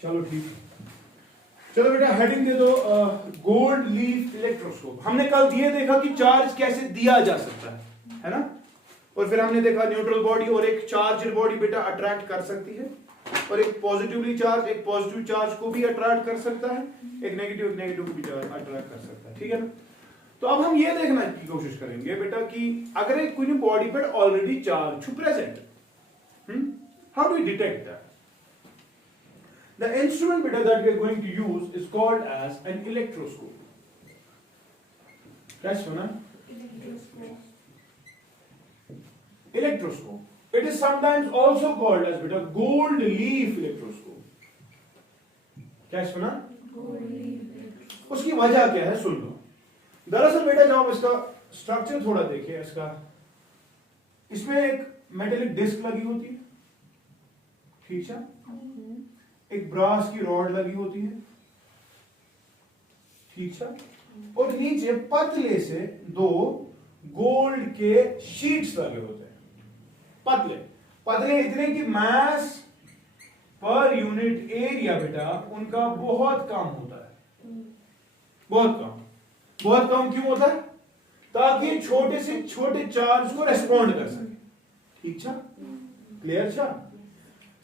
चलो ठीक है। चलो बेटा हेडिंग दे दो गोल्ड लीफ इलेक्ट्रोस्कोप। हमने कल ये देखा कि चार्ज कैसे दिया जा सकता है ना। और फिर हमने देखा न्यूट्रल बॉडी और एक चार्ज बॉडी बेटा अट्रैक्ट कर सकती है, और एक पॉजिटिवली चार्ज एक पॉजिटिव चार्ज को भी अट्रैक्ट कर सकता है, एक नेगेटिव को भी अट्रैक्ट कर सकता है, ठीक है ना। तो अब हम ये देखने की कोशिश करेंगे बेटा कि अगर एक कोई बॉडी पर ऑलरेडी चार्ज छुप present, how do we detect that? The instrument beta that we are going to use is called as an electroscope. क्या सुना? Electroscope. It is sometimes also called as beta gold leaf electroscope. क्या सुना? उसकी वजह क्या है सुन लो। दरअसल बेटा जब आप इसका स्ट्रक्चर थोड़ा देखिए, इसमें एक मेटेलिक डिस्क लगी होती है, ठीक है, एक ब्रास की रॉड लगी होती है, ठीक है, और नीचे पतले से दो गोल्ड के शीट्स लगे होते हैं, पतले पतले इतने कि मास पर यूनिट एरिया बेटा उनका बहुत कम होता है, बहुत कम क्यों होता है? ताकि छोटे से छोटे चार्ज को रेस्पॉन्ड कर सके, ठीक है, क्लियर छा।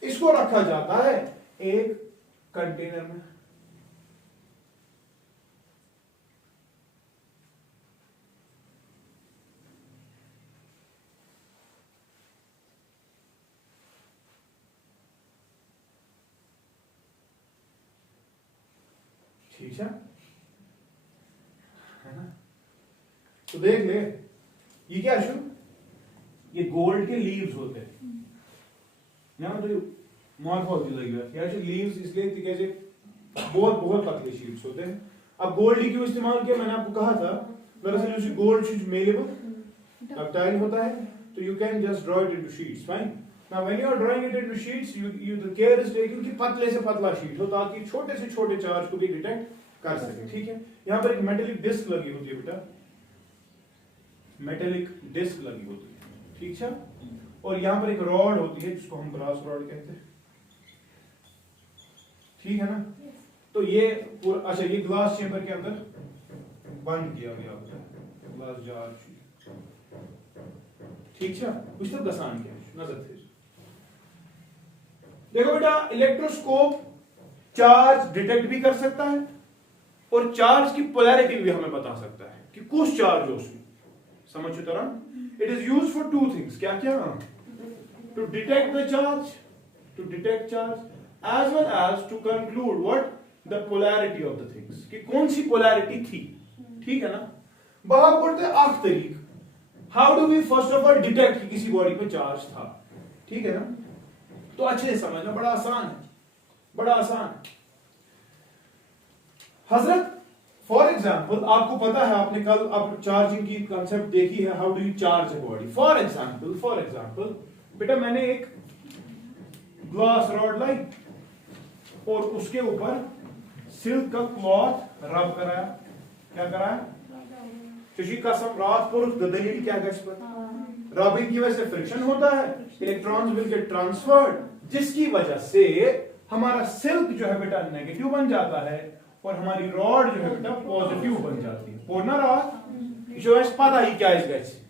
इसको रखा जाता है एक कंटेनर में, ठीक है ना। तो देख ले ये क्या शु, ये गोल्ड के लीव्स होते हैं, यहां तो मॉर्फोलॉजी लगी हुई है, लीव्स इसलिए कैसे बहुत बहुत पतले शीट्स होते हैं। अब गोल्ड ही क्यों इस्तेमाल किया, मैंने आपको कहा था दरअसल गोल्ड शीट मेलेबल डक्टाइल होता है, तो you can just draw it into sheets, fine. Now when you are drawing it into sheets you the care is taken कि पतले से पतला शीट हो ताकि छोटे से छोटे चार्ज को भी डिटेक्ट कर सके, ठीक है। यहां पर एक मेटेलिक डिस्क लगी होती है बेटा, मेटेलिक डिस्क लगी होती है, ठीक है, और यहां पर एक रॉड होती है जिसको हम ब्रास रॉड कहते हैं, ठीक है ना। तो ये अच्छा ये ग्लास चेंबर के अंदर बंद किया गया होता है ग्लास जार, ठीक है, कुछ तो दसान किया नजर थे। देखो बेटा इलेक्ट्रोस्कोप चार्ज डिटेक्ट भी कर सकता है और चार्ज की पोलैरिटी भी हमें बता सकता है कि कुछ चार्ज हो उसमें, समझ तरह। It is used for two things, क्या क्या? To detect the charge, to detect charge as well as to conclude what the polarity of the things, कि कौन सी polarity थी, ठीक है ना। बात करते हैं आख तरीक, how do we first of all detect कि किसी बॉडी पे चार्ज था, ठीक है ना। तो अच्छे से समझना, बड़ा आसान है, बड़ा आसान। हजरत फॉर एग्जाम्पल आपको पता है, आपने कल आप चार्जिंग की कंसेप्ट देखी है, how do you charge a body. For example बेटा मैंने एक ग्लास रॉड लाई और उसके ऊपर सिल्क का क्लॉथ रब कराया, क्या कराया? चशी का सम्राट पुरुष दलील क्या गश पर रबिंग की वजह से फ्रिक्शन होता है, इलेक्ट्रॉन्स विल गेट ट्रांसफर्ड, जिसकी वजह से हमारा सिल्क जो है बेटा नेगेटिव बन जाता है और हमारी रॉड जो है बेटा पॉजिटिव बन जाती है। बोलना रहा जो है पता ही क्या इस गैस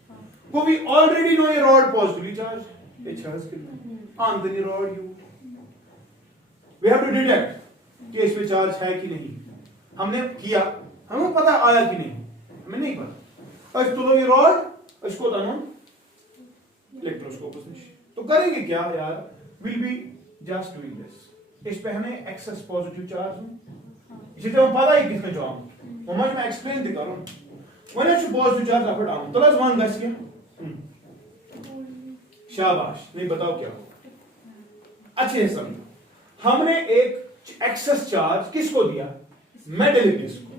को भी ऑलरेडी नो ये रॉड पॉजिटिवली चार्ज, ये चार्ज कितना on the rod you we have to detect कि इसमें चार्ज है कि नहीं। हमने किया, हमें पता आया कि नहीं, हमें नहीं पता। और तो ये रॉड इसको तनो इलेक्ट्रोस्कोप उसमें तो करेंगे क्या यार, will be just doing this. इस पे हमें एक्सेस पॉजिटिव चार्ज हो, इसी तरह पता ही किसमें जाऊं वो मैं एक्सप्लेन दिखा रहा हूं। When it's positive charge up down तो प्लस 1 गैस किया, शाबाश। नहीं बताओ क्या हो, अच्छे से समझो। हमने एक एक्सेस चार्ज किसको दिया? मेटेलिक डिस्क को।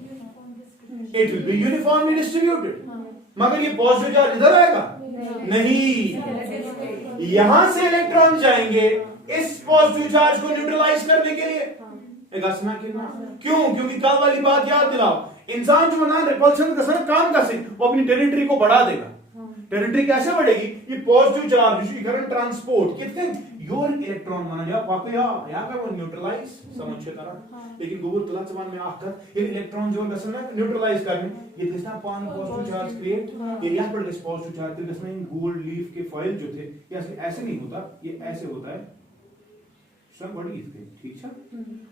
It will B uniformly distributed, मगर ये पॉजिटिव चार्ज इधर आएगा नहीं, यहां से इलेक्ट्रॉन जाएंगे इस पॉजिटिव चार्ज को न्यूट्रलाइज करने के लिए। क्यों? क्योंकि कल वाली बात याद दिलाओ, इंसान जो बना रिपल्शन का काम कर से वो अपनी टेरिटरी को बढ़ा देगा। टेरिटरी कैसे बढ़ेगी? ये पॉजिटिव चार्ज करंट ट्रांसपोर्ट कितने योर इलेक्ट्रॉन वन या पाको या का वो न्यूट्रलाइज समझ छे तरह लेकिन गोबर तला चवन में आखत ये इलेक्ट्रॉन जो गसन ना न्यूट्रलाइज करने ये गसना पान पॉजिटिव चार्ज क्रिएट ये यहां पर पॉजिटिव चार्ज तो गसना इन गोल्ड लीफ के फॉइल जो थे ये ऐसे नहीं होता ये ऐसे होता है सब बड़ी इसके ठीक है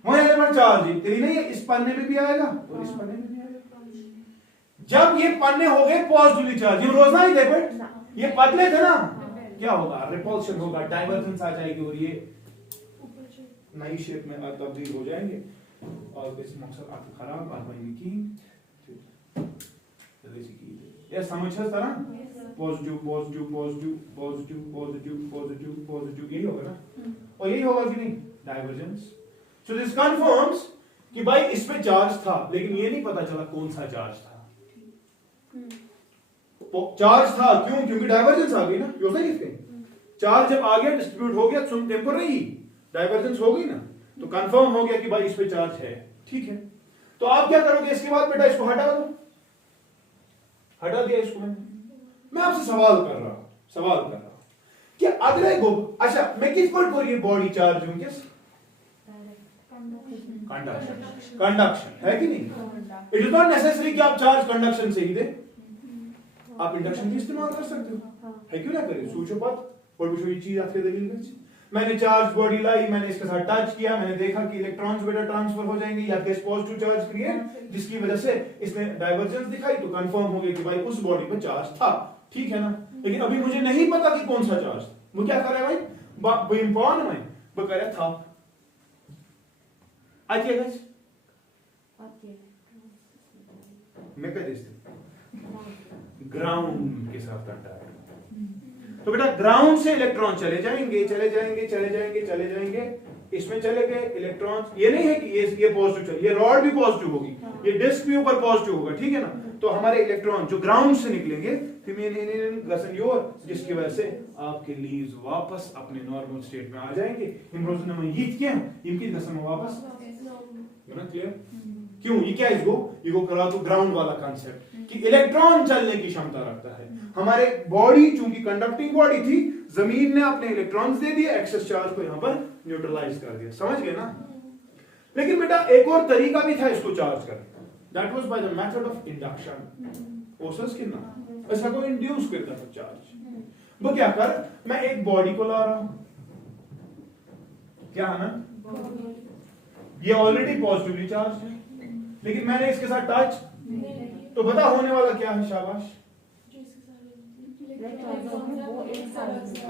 वहां इलेक्ट्रॉन चार्ज तेरी नहीं है इस पन्ने में भी आएगा और इस पन्ने में भी आएगा जब ये पन्ने हो गए पॉजिटिवली चार्ज ये रोज ना ही देखो ये पतले थे ना क्या होगा रिपल्शन होगा डाइवर्जेंस आ जाएगी और ये नई शेप में तब्दील हो जाएंगे और इस मकसद आपको खराब आ पाएंगे की जल्दी की ये समझ है तरह positive positive positive positive positive positive positive यही होगा ना और यही होगा कि नहीं डाइवर्जेंस सो दिस कंफर्म्स कि भाई इसमें चार्ज था लेकिन ये नहीं पता चला कौन सा चार्ज था चार्ज था क्यों क्योंकि डाइवर्जेंस आ गई ना यो सही इसके चार्ज जब आ गया डिस्ट्रीब्यूट हो गया तुम टेम्पररी डाइवर्जेंस हो गई ना तो कंफर्म हो गया कि भाई इस पे चार्ज है ठीक है तो आप क्या करोगे इसके बाद बेटा इसको हटा दो हटा दिया इसको मैं आपसे सवाल कर रहा हूं कि अगले को अच्छा मैं किस पॉइंट पर ये बॉडी चार्ज हूं किस कंडक्शन है कि नहीं इट इज नॉट नेसेसरी कि आप चार्ज कंडक्शन से ही दे आप इंडक्शन भी इस्तेमाल कर सकते हो है क्यों ना करें सोचो बात और भी कोई चीज आपके दलील में मैंने चार्ज बॉडी लाई मैंने इसके साथ टच किया मैंने देखा कि इलेक्ट्रॉन्स बेटा ट्रांसफर हो जाएंगे या गैस पॉजिटिव चार्ज क्रिएट जिसकी वजह से इसने डाइवर्जेंस दिखाई तो कंफर्म हो गया कि भाई उस बॉडी पर चार्ज था ठीक है ना लेकिन अभी मुझे नहीं पता कि कौन सा चार्ज वो क्या कर रहा है भाई इंपॉन में वो कह रहा था आइए गाइस मैं कह देते ग्राउंड के साथ कंटैक्ट तो बेटा ग्राउंड से इलेक्ट्रॉन चले जाएंगे चले जाएंगे चले जाएंगे चले जाएंगे इसमें चले गए इलेक्ट्रॉन्स ये नहीं है कि ये पॉजिटिव चले ये रॉड भी पॉजिटिव होगी ये डिस्क भी ऊपर पॉजिटिव होगा ठीक है ना तो हमारे इलेक्ट्रॉन जो ग्राउंड से निकलेंगे जिसकी वजह से आपके लीव्स वापस अपने नॉर्मल स्टेट में आ जाएंगे वापस क्लियर क्यों ये क्या इसको करा तो ग्राउंड वाला कांसेप्ट कि इलेक्ट्रॉन चलने की क्षमता रखता है हमारे बॉडी चूंकि कंडक्टिंग बॉडी थी जमीन ने अपने इलेक्ट्रॉन्स दे दिए एक्सेस चार्ज को यहां पर न्यूट्रलाइज कर दिया समझ गए ना लेकिन बेटा एक और तरीका भी था इसको चार्ज करने का that was by the method of induction ओसस कितना ऐसा को इंड्यूस करता था चार्ज वो क्या कर मैं एक बॉडी को ला रहा हूं क्या है ना ये ऑलरेडी पॉजिटिवली चार्ज है लेकिन मैंने इसके साथ टच तो बता होने वाला क्या है शाबाश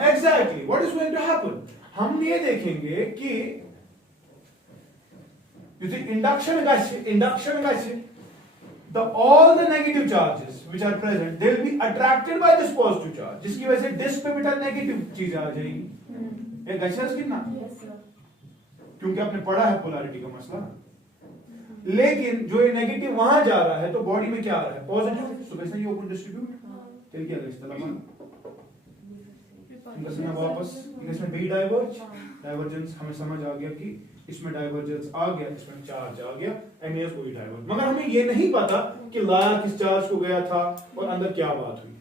exactly what is going to happen हम ये देखेंगे कि induction the all the negative charges which are present they'll be attracted by this positive charge जिसकी वजह से डिस्क पे बेटा नेगेटिव चीज आ जाएगी ये गैसेस कितना क्योंकि आपने पढ़ा है पोलैरिटी का मसला लेकिन जो ये नेगेटिव वहां जा रहा है तो बॉडी में क्या आ रहा है पॉजिटिव सो वैसे ये ओपन डिस्ट्रीब्यूट फिर क्या इस तरह बन वापस इसमें बी डाइवर्जेंस हमें समझ आ गया कि इसमें डाइवर्जेंस आ गया इसमें चार्ज आ गया एनएस को भी डाइवर्ज मगर हमें ये नहीं पता कि लाया किस चार्ज को गया था और अंदर क्या बात हुई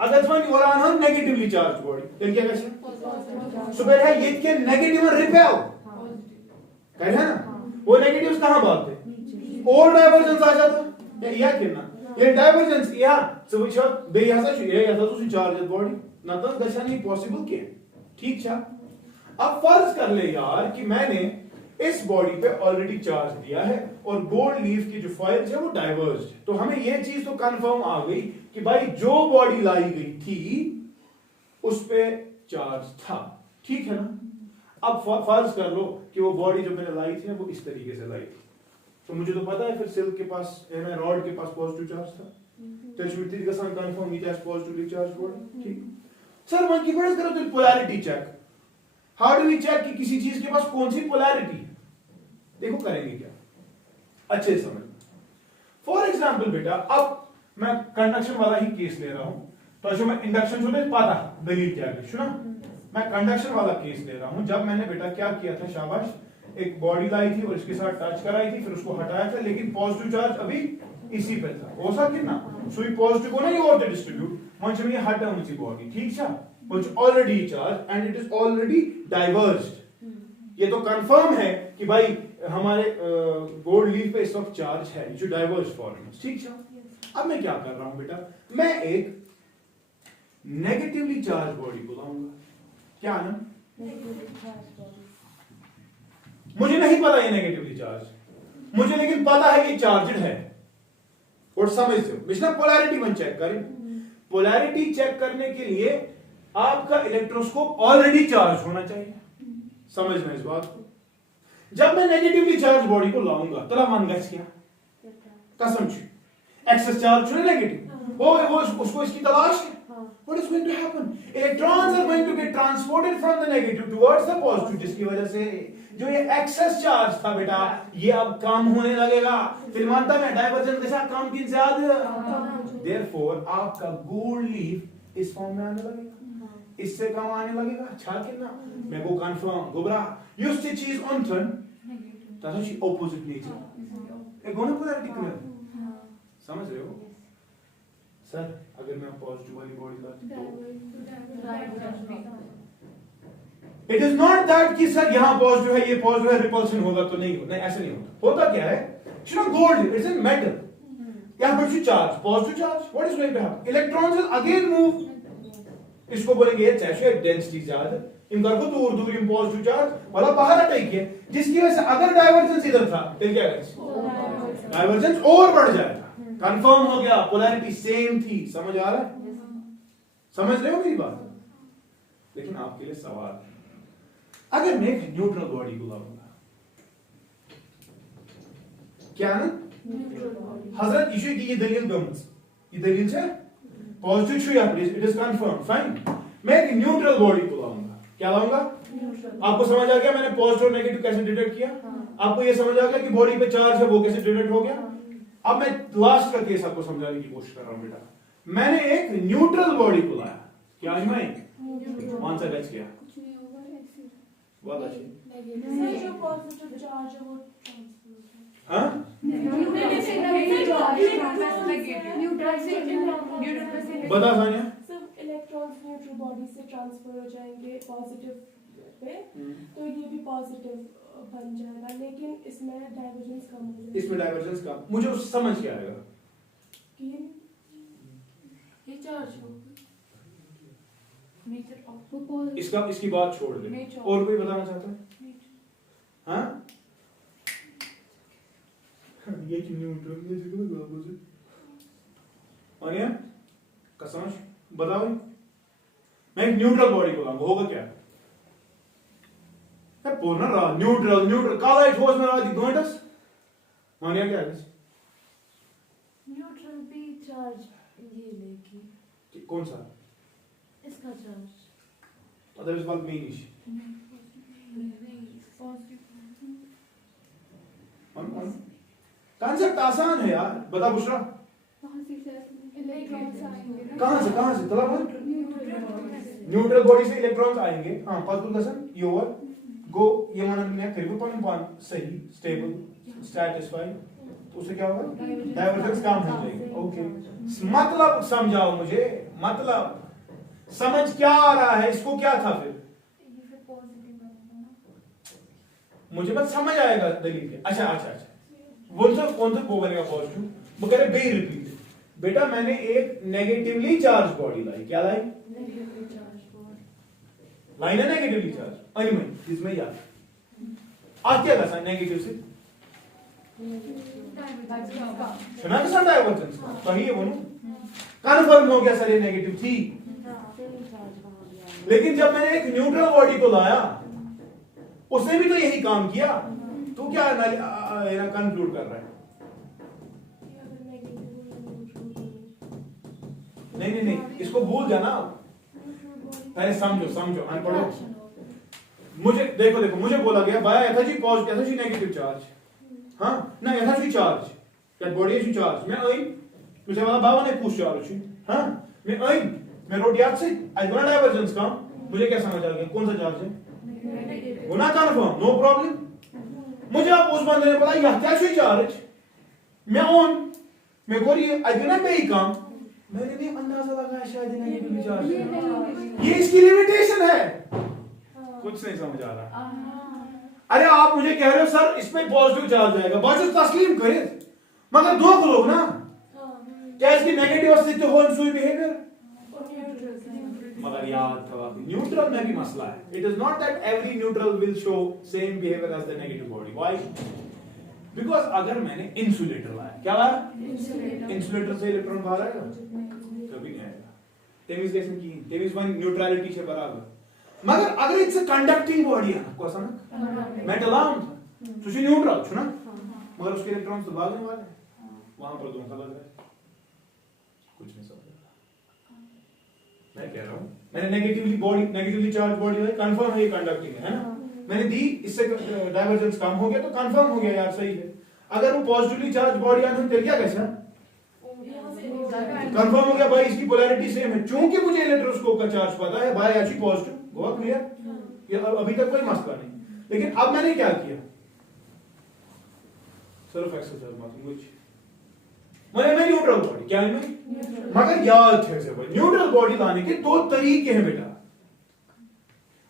अगर वन योरान हम नेगेटिवली चार्ज बॉडी then क्या कैसे सो बेटा ये के नेगेटिव रिपेल कह रहे हैं ना वो नेगेटिव्स कहां बात है और डाइवर्जेंस आ जाता या कितना ये डाइवर्जेंस या सो व्हिच बे हसा ये हसा तो चार्ज बॉडी ना तो गछानी पॉसिबल के ठीक है अब फर्ज कर ले यार कि मैंने इस बॉडी पे ऑलरेडी चार्ज दिया है और गोल्ड लीफ की जो फॉइल्स है वो डाइवर्ज्ड है तो हमें ये चीज तो कंफर्म आ गई कि भाई जो बॉडी लाई गई थी उस पे चार्ज था ठीक है ना अब फर्ज कर लो कि वो बॉडी जो मैंने लाई थी वो इस तरीके से लाई थी तो मुझे तो पता है फिर सिल्क के पास रॉड के पास पॉजिटिव चार्ज था तो इसमें तीन का सन कंफर्म ही चार्ज पॉजिटिवली चार्ज बॉडी ठीक सर वन की फर्ज करो तो polarity check how do we check कि किसी चीज के पास कौन सी पोलैरिटी देखो करेंगे क्या अच्छे समझ फॉर एग्जांपल बेटा अब मैं कंडक्शन वाला ही केस ले रहा हूं तो अच्छा मैं इंडक्शन सुने पता दलील क्या है सुना मैं कंडक्शन वाला केस ले रहा हूं जब मैंने बेटा क्या किया था शाबाश एक बॉडी लाई थी और इसके साथ टच कराई थी फिर उसको हटाया था लेकिन पॉजिटिव चार्ज अभी इसी पे था हो सा कितना सुई पॉजिटिव को नहीं और डिस्ट्रीब्यूट मंच में हटा मुझे बॉडी ठीक है which already charged and it is already डाइवर्ज्ड, ये तो कंफर्म है कि भाई हमारे गोल्ड लीफ पे इस वक्त चार्ज है, जो डाइवर्ज फॉर्म, ठीक है। अब मैं क्या कर रहा हूं बेटा, मैं एक नेगेटिवली चार्ज बॉडी को लाऊंगा, क्या ना, मुझे नहीं पता ये नेगेटिवली चार्ज, मुझे लेकिन पता है कि चार्जड है, और समझते हो मिश्रा पोलैरिटी वन चेक करें। पोलैरिटी चेक करने के लिए आपका इलेक्ट्रोस्कोप ऑलरेडी चार्ज होना चाहिए, समझना इस बात को। जब मैं नेगेटिवली चार्ज बॉडी को लाऊंगा तला वन गच क्या कसम छी एक्सेस चार्ज छुने नेगेटिव वो उसको इसकी तलाश है। What is going to happen? Electrons are going to get transported from the negative towards the positive, जिसकी वजह से जो ये एक्सेस चार्ज था बेटा ये अब कम होने लगेगा। फिर मानता मैं डाइवर्जेंस के साथ कम की ज्यादा, Therefore आपका गोल्ड लीफ इस फॉर्म में आने लगेगा, इससे कम आने लगेगा। अच्छा कि ना, मैं को कंफर्म गुबरा just die चीज unten, das ist die opposite nature। एक होना पोलैरिटी क्लियर, समझ रहे हो सर? अगर मैं पॉजिटिव वाली बॉडी लाती तो इट इज नॉट दैट कि सर यहां पॉजिटिव है, ये पॉजिटिव है, रिपल्शन होगा तो नहीं होता, नहीं ऐसा नहीं होता। होता क्या है, you know gold it's in metal, यहां पर charge positive charge, what is going to happen, electrons will again move, इसको बोलेंगे ये चाहिए डेंसिटी चार्ज, इनका को दूर दूर इन पॉजिटिव चार्ज वाला बाहर हटाई किया, जिसकी वजह से अगर डाइवर्जेंस इधर था तो क्या करें, डाइवर्जेंस और बढ़ जाएगा। कंफर्म हो गया, पोलैरिटी सेम थी, समझ आ रहा है, समझ रहे हो मेरी बात? लेकिन आपके लिए सवाल है, अगर मैं एक न्यूट्रल बॉडी को लाऊंगा, क्या ना हजरत इशू की ये दलील गम्स, ये दलील है पॉजिटिव छू या इट इज कंफर्म फाइन, मैं एक न्यूट्रल बॉडी को लाऊंगा, क्या लाऊंगा, आपको समझ आ गया मैंने पॉजिटिव और नेगेटिव कैसे डिटेक्ट किया, आपको ये समझ आ गया कि बॉडी पे चार्ज है वो कैसे डिटेक्ट हो गया। अब मैं लास्ट का केस आपको समझाने की कोशिश कर रहा हूं बेटा, मैंने एक न्यूट्रल बॉडी को लाया, क्या कौन सा गच किया, बहुत अच्छी, जो पॉजिटिव चार्ज है वो हाँ बता सानिया, सब इलेक्ट्रॉन्स न्यूट्रल बॉडी से ट्रांसफर हो जाएंगे पॉजिटिव पे, तो ये भी पॉजिटिव बन जाएगा, लेकिन इसमें डाइवर्जेंस कम हो जाएगा, इसमें डाइवर्जेंस कम, मुझे उस समझ क्या आएगा कि ये चार्ज हो इसका, इसकी बात छोड़ दे, और कोई बताना चाहता है? हाँ ये कि न्यूट्रल में जितना अपोजिट और ये का समझ बताओ, मैं एक न्यूट्रल बॉडी को लाऊंगा, होगा क्या, पूर्ण रहा न्यूट्रल, न्यूट्रल काला ठोस में रहा दी गोंडस मानिया क्या है, न्यूट्रल भी चार्ज ये लेगी, कौन सा इसका चार्ज, मतलब इस बात में ही कॉन्सेप्ट आसान है यार, बता बुशरा कहां से तला न्यूट्रल बॉडी से इलेक्ट्रॉन्स आएंगे, हाँ पॉजिटिव कसन ये ओवर गो, ये माना मैं फिर भी पॉइंट सही स्टेबल सैटिस्फाइड, तो उससे क्या होगा, डाइवर्जेंस कम हो जाएगी। ओके मतलब समझाओ मुझे, मतलब समझ क्या आ रहा है, इसको क्या था फिर मुझे बस समझ आएगा दलील के। अच्छा अच्छा अच्छा कौन सा वो बनेगा पॉजिटिव, वो कह रहे बे रिपीट बेटा, मैंने एक नेगेटिवली चार्ज बॉडी लाई, क्या लाई, लाई ना नेगेटिवली चार्ज, अनिमय इसमें याद आज क्या था नेगेटिव से सुना के साथ डाइवर्जेंस सही है, बोलो कन्फर्म हो गया सर ये नेगेटिव थी, लेकिन जब मैंने एक न्यूट्रल बॉडी को लाया उसने भी तो यही काम किया, तो क्या कंक्लूड कर रहा है, नहीं इसको भूल जाना, पहले समझो अनपढ़ो, मुझे देखो मुझे बोला गया बाया यथाची पॉजिटिव यथाची नेगेटिव चार्ज, हाँ ना यथाची चार्ज क्या बॉडी है चार्ज, मैं आई मुझे वाला बाबा ने पूछ चार्ज, हाँ मैं आई मैं रोड याद से आज बना डाइवर्जेंस का, मुझे क्या समझ आ गया कौन सा चार्ज है, गुना कन्फर्म नो प्रॉब्लम, मुझे आप उस बंदे ने बोला यथाची चार्ज, मैं ऑन मैं गोरी आज बना पे ही काम, मैंने भी अंदाजा लगाया शायद नेगेटिव चार्ज, ये इसकी लिमिटेशन है, कुछ नहीं समझ आ रहा। अरे आप मुझे कह रहे हो सर इस पे पॉजिटिव चार्ज आएगा, बात तस्लीम करे, मगर दो लोग ना क्या इसकी नेगेटिव अस्तित्व हो सुई बिहेवियर, मगर याद रखो न्यूट्रल में भी मसला है। It is not that every neutral will show same behaviour as the negative body. Why? Because अगर मैंने इंसुलेटर लाया, क्या लाया? इंसुलेटर से इलेक्ट्रॉन बाहर आएगा? कभी नहीं आएगा। टेमिस की टेमिस वन न्यूट्रलिटी से बराबर। मगर अगर इट्स अ कंडक्टिंग बॉडी है आपको समझ, मेटल आर्म तो न्यूट्रल छुना, मगर उसके इलेक्ट्रॉन्स तो भागने वाले हैं, वहां पर धोखा लग रहा है। कुछ नहीं समझ रहा मैं कह रहा हूं। मैंने नेगेटिवली चार्ज बॉडी है, कंफर्म है ये कंडक्टिंग है ना, मैंने दी, इससे डाइवर्जेंस कम हो गया तो कंफर्म हो गया यार सही है। अगर वो पॉजिटिवली चार्ज बॉडी आने तो क्या कैसे कंफर्म हो गया भाई इसकी पोलैरिटी सेम है, क्योंकि मुझे इलेक्ट्रोस्कोप का चार्ज पता है भाई एक्चुअली पॉजिटिव। बहुत क्लियर, ये अभी तक कोई मसला नहीं। लेकिन अब मैंने क्या किया, सिर्फ एक्सरसाइज कुछ मैं न्यूट्रल बॉडी क्या है, मगर याद है भाई न्यूट्रल बॉडी लाने के दो तरीके हैं बेटा।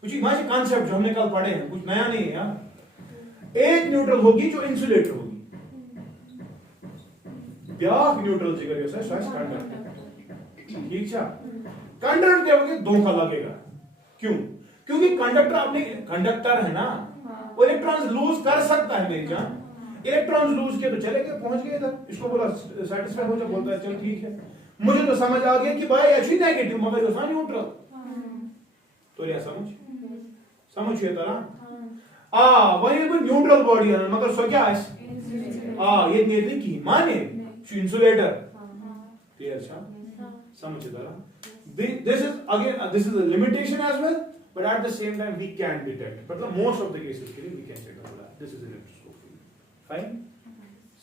कुछ कॉन्सेप्ट जो हमने कल पढ़े हैं, कुछ नया नहीं है यार। एक न्यूट्रल होगी जो इंसुलेटर होगी, ब्याह न्यूट्रल जिगर यो सर कंडक्टर, ठीक है। कंडक्टर क्या होगा, धोखा लगेगा। क्यों? क्योंकि कंडक्टर अपने कंडक्टर है ना, वो इलेक्ट्रॉन्स लूज कर सकता है मेरी जान। इलेक्ट्रॉन्स लूज किए तो चले गए, पहुंच गए इधर, इसको बोला सेटिस्फाई हो जाए, बोलता है चल ठीक है। मुझे तो समझ आ गया कि भाई एक्चुअली नेगेटिव मगर जो था न्यूट्रल, तो या समझ ये तरह वही न्यूट्रल बॉडी है मगर सो क्या है ये निर्णय की माने इंसुलेटर, क्लियर छा समझ तरह। this is a limitation as well, but at the same time we can detect, but the most of the cases के लिए we can check out that this is electroscope field. Fine?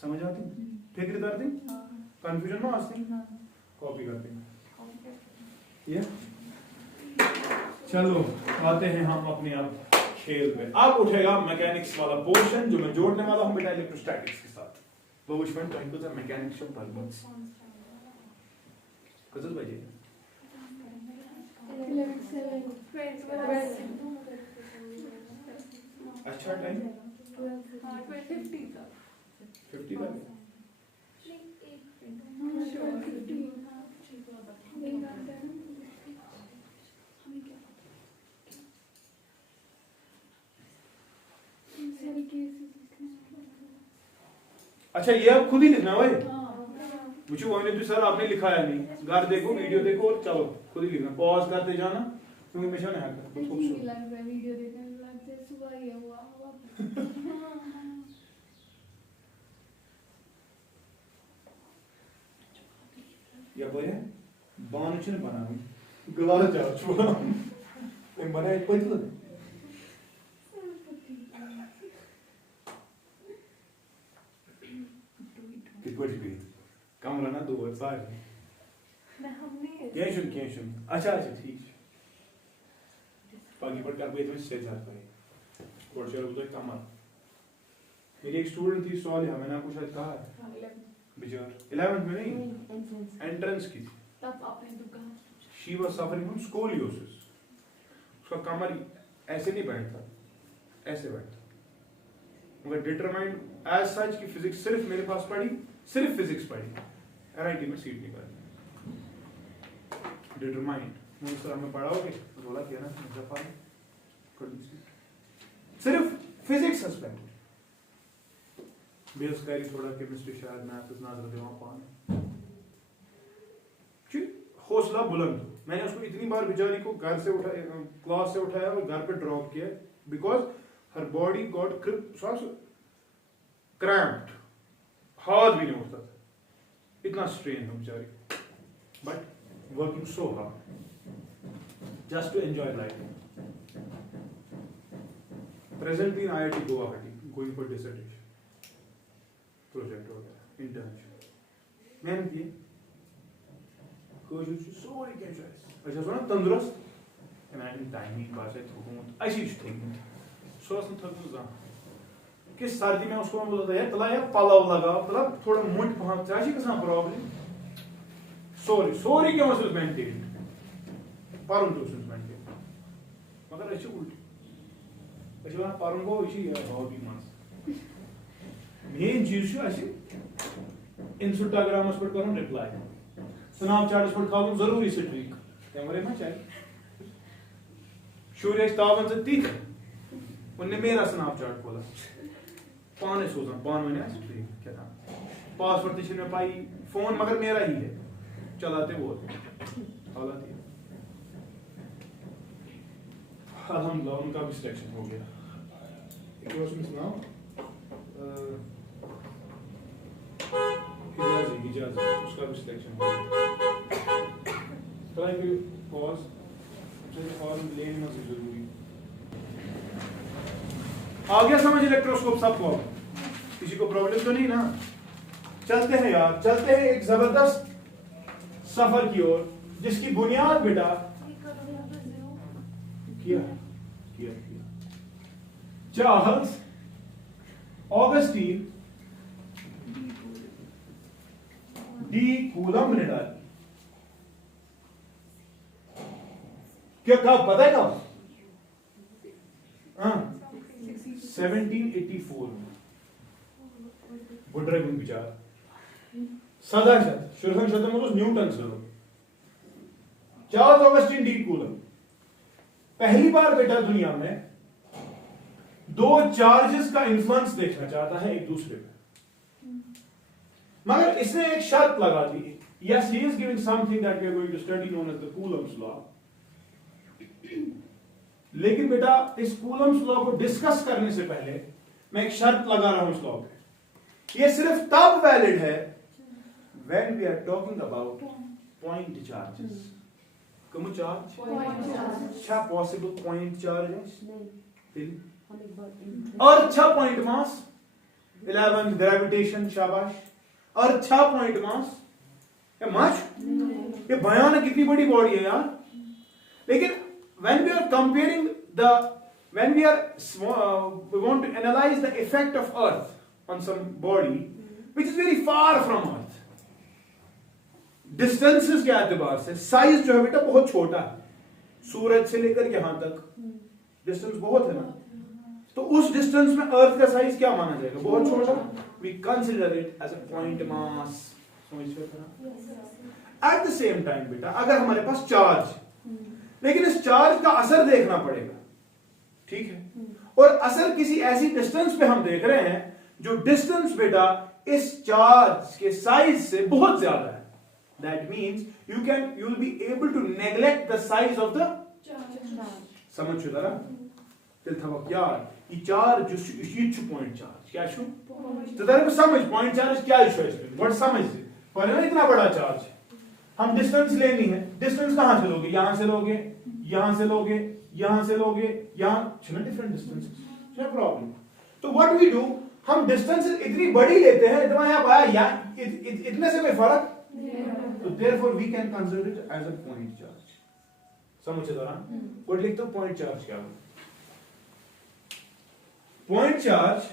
समझ आती? फिक्र करती? Confusion में आती? Copy करते हैं। ये चलो आते हैं हम अपने आप खेल पे। अब उठेगा मैकेनिक्स वाला पोर्शन जो मैं जोड़ने वाला हूं बेटा इलेक्ट्रोस्टैटिक्स के साथ। वो which one trying to the mechanics of bulbs? Causal भाई अच्छा टाइम 50 का अच्छा ये आप खुद ही लिखना भाई। मुझे वो नहीं सर आपने लिखाया नहीं, घर देखो वीडियो देखो और चलो खुद ही लिखना, पॉज करते जाना क्योंकि मिशन है वीडियो देखने लगते सुबह ये हुआ या बोले बान छन बनानी ग्लास जा छुआ em बनाए पतला कितनी भी कमरा ना दो सारे ना हमने क्या सुन अच्छा ठीक बाकी पर कर बेच में से जाता है और चलो तो कमर मेरी एक स्टूडेंट थी सॉलिहा, मैंने आपको शायद कहा है बेचार 11th में नहीं एंट्रेंस की थी, तब आपने दुकान she was suffering from scoliosis. उसका कमर ऐसे नहीं बैठता, ऐसे बैठता, मगर डिटरमाइंड एज सच की फिजिक्स सिर्फ मेरे पास पढ़ी, सिर्फ फिजिक्स पढ़ी, एनआईटी में सीट नहीं पड़ी, डिटरमाइंड। मुझे सर हमें पढ़ाओगे तो बोला किया ना जापान सिर्फ फिजिक्स एस्पेक्ट बेस करी थोड़ा केमिस्ट्री शायद मैथ इतना ज्यादा वहां पाने हौसला बुलंद। मैंने उसको इतनी बार बेचारी को घर से उठाया, क्लास से उठाया और घर पे ड्रॉप किया because her body got cramped, हाथ भी नहीं उठता था, इतना स्ट्रेन था बेचारी, but working so hard just to enjoy life. Presently in IIT Guwahati going for dissertation project वगैरह इंटर्नशिप मैंने किए सोरी क्या चॉइस अच्छा सुना तंदुरुस्त इमेजिन टाइमिंग बात है थकूमत ऐसी थिंकिंग सोच न थकूं जा कि सर्दी में उसको बोलता था यार तला यार पलाव लगा तला थोड़ा मुंड पहुंच जाए कि कहां प्रॉब्लम सॉरी क्या मसला मेंटेन पारुन तो मेंटेन मगर अच्छे उल्टी अच्छा वहाँ पारुन को इसी हॉबी मास मेन चीज छो असी इंस्टाग्रामस पर करूँ रिप्लाई स्नैपचैटस पर खाऊं जरूरी स्ट्रीक कैमरे में चाहिए शूर्य तावन से तीख उन्हें मेरा स्नैपचैट खोला पाने सोचना पान मैंने स्ट्रीक क्या था पासवर्ड तो में पाई फोन मगर मेरा ही है चलाते वो हालात ये अल्हम्दुलिल्लाह उनका भी सिलेक्शन हो गया एक क्वेश्चन सुनाओ हिजाज़ी उसका भी सिलेक्शन हो गया ट्राई करिए पॉज फॉर्म लेने में जरूरी आ गया समझ इलेक्ट्रोस्कोप सबको किसी को प्रॉब्लम तो नहीं ना चलते हैं यार चलते हैं एक जबरदस्त सफर की ओर जिसकी बुनियाद बेटा किया चार्ल्स ऑगस्टीन डी कूलम ने डाली क्या कब पता है कब 1784 में बुढ़े गुण विचार सदा शुरू शतम न्यूटन से चार्ल्स ऑगस्टीन डी कूलम पहली बार बेटा दुनिया में दो चार्जेस का इन्फ्लुएंस देखना चाहता है एक दूसरे पे मगर इसने एक शर्त लगा दी yes he is giving something that we are going to study known as the Coulomb's law लेकिन बेटा इस कूलम्स लॉ को डिस्कस करने से पहले मैं एक शर्त लगा रहा हूं इस लॉ पे ये सिर्फ तब वैलिड है when we are talking about point charges कम चार्ज क्या पॉसिबल पॉइंट चार्ज है अर्थ 6 पॉइंट मास 11 ग्रेविटेशन शाबाश अर्थ 6 पॉइंट मास ये भयानक कितनी बड़ी बॉडी है यार लेकिन when we are comparing when we want to analyze the effect of earth on some body which is very far from earth distances के एतबार से साइज जो है बेटा बहुत छोटा है सूरज से लेकर यहां तक डिस्टेंस बहुत है ना तो उस डिस्टेंस में अर्थ का साइज क्या माना जाएगा बहुत छोटा we consider it as a point mass समझ रहे हो at the same time बेटा अगर हमारे पास चार्ज लेकिन इस चार्ज का असर देखना पड़ेगा ठीक है और असर किसी ऐसी डिस्टेंस पे हम देख रहे हैं जो डिस्टेंस बेटा इस चार्ज के साइज से बहुत ज्यादा है that means you will be able to neglect the size of the समझ चुका तिल थवक यार ये चार्ज जो ये पॉइंट चार्ज क्या छु तो तेरे को समझ पॉइंट चार्ज क्या है बट समझ पर इतना बड़ा चार्ज हम डिस्टेंस लेनी है डिस्टेंस कहां से लोगे यहां से लोगे यहां से लोगे यहां से लोगे यहां डिफरेंट डिस्टेंसेस नो प्रॉब्लम तो व्हाट वी डू हम डिस्टेंसेस इतनी बड़ी लेते हैं इतना यहां आया इतने से कोई फर्क तो therefore we can consider it as a point charge समझ रहा और लिखते हो पॉइंट चार्ज क्या है point charge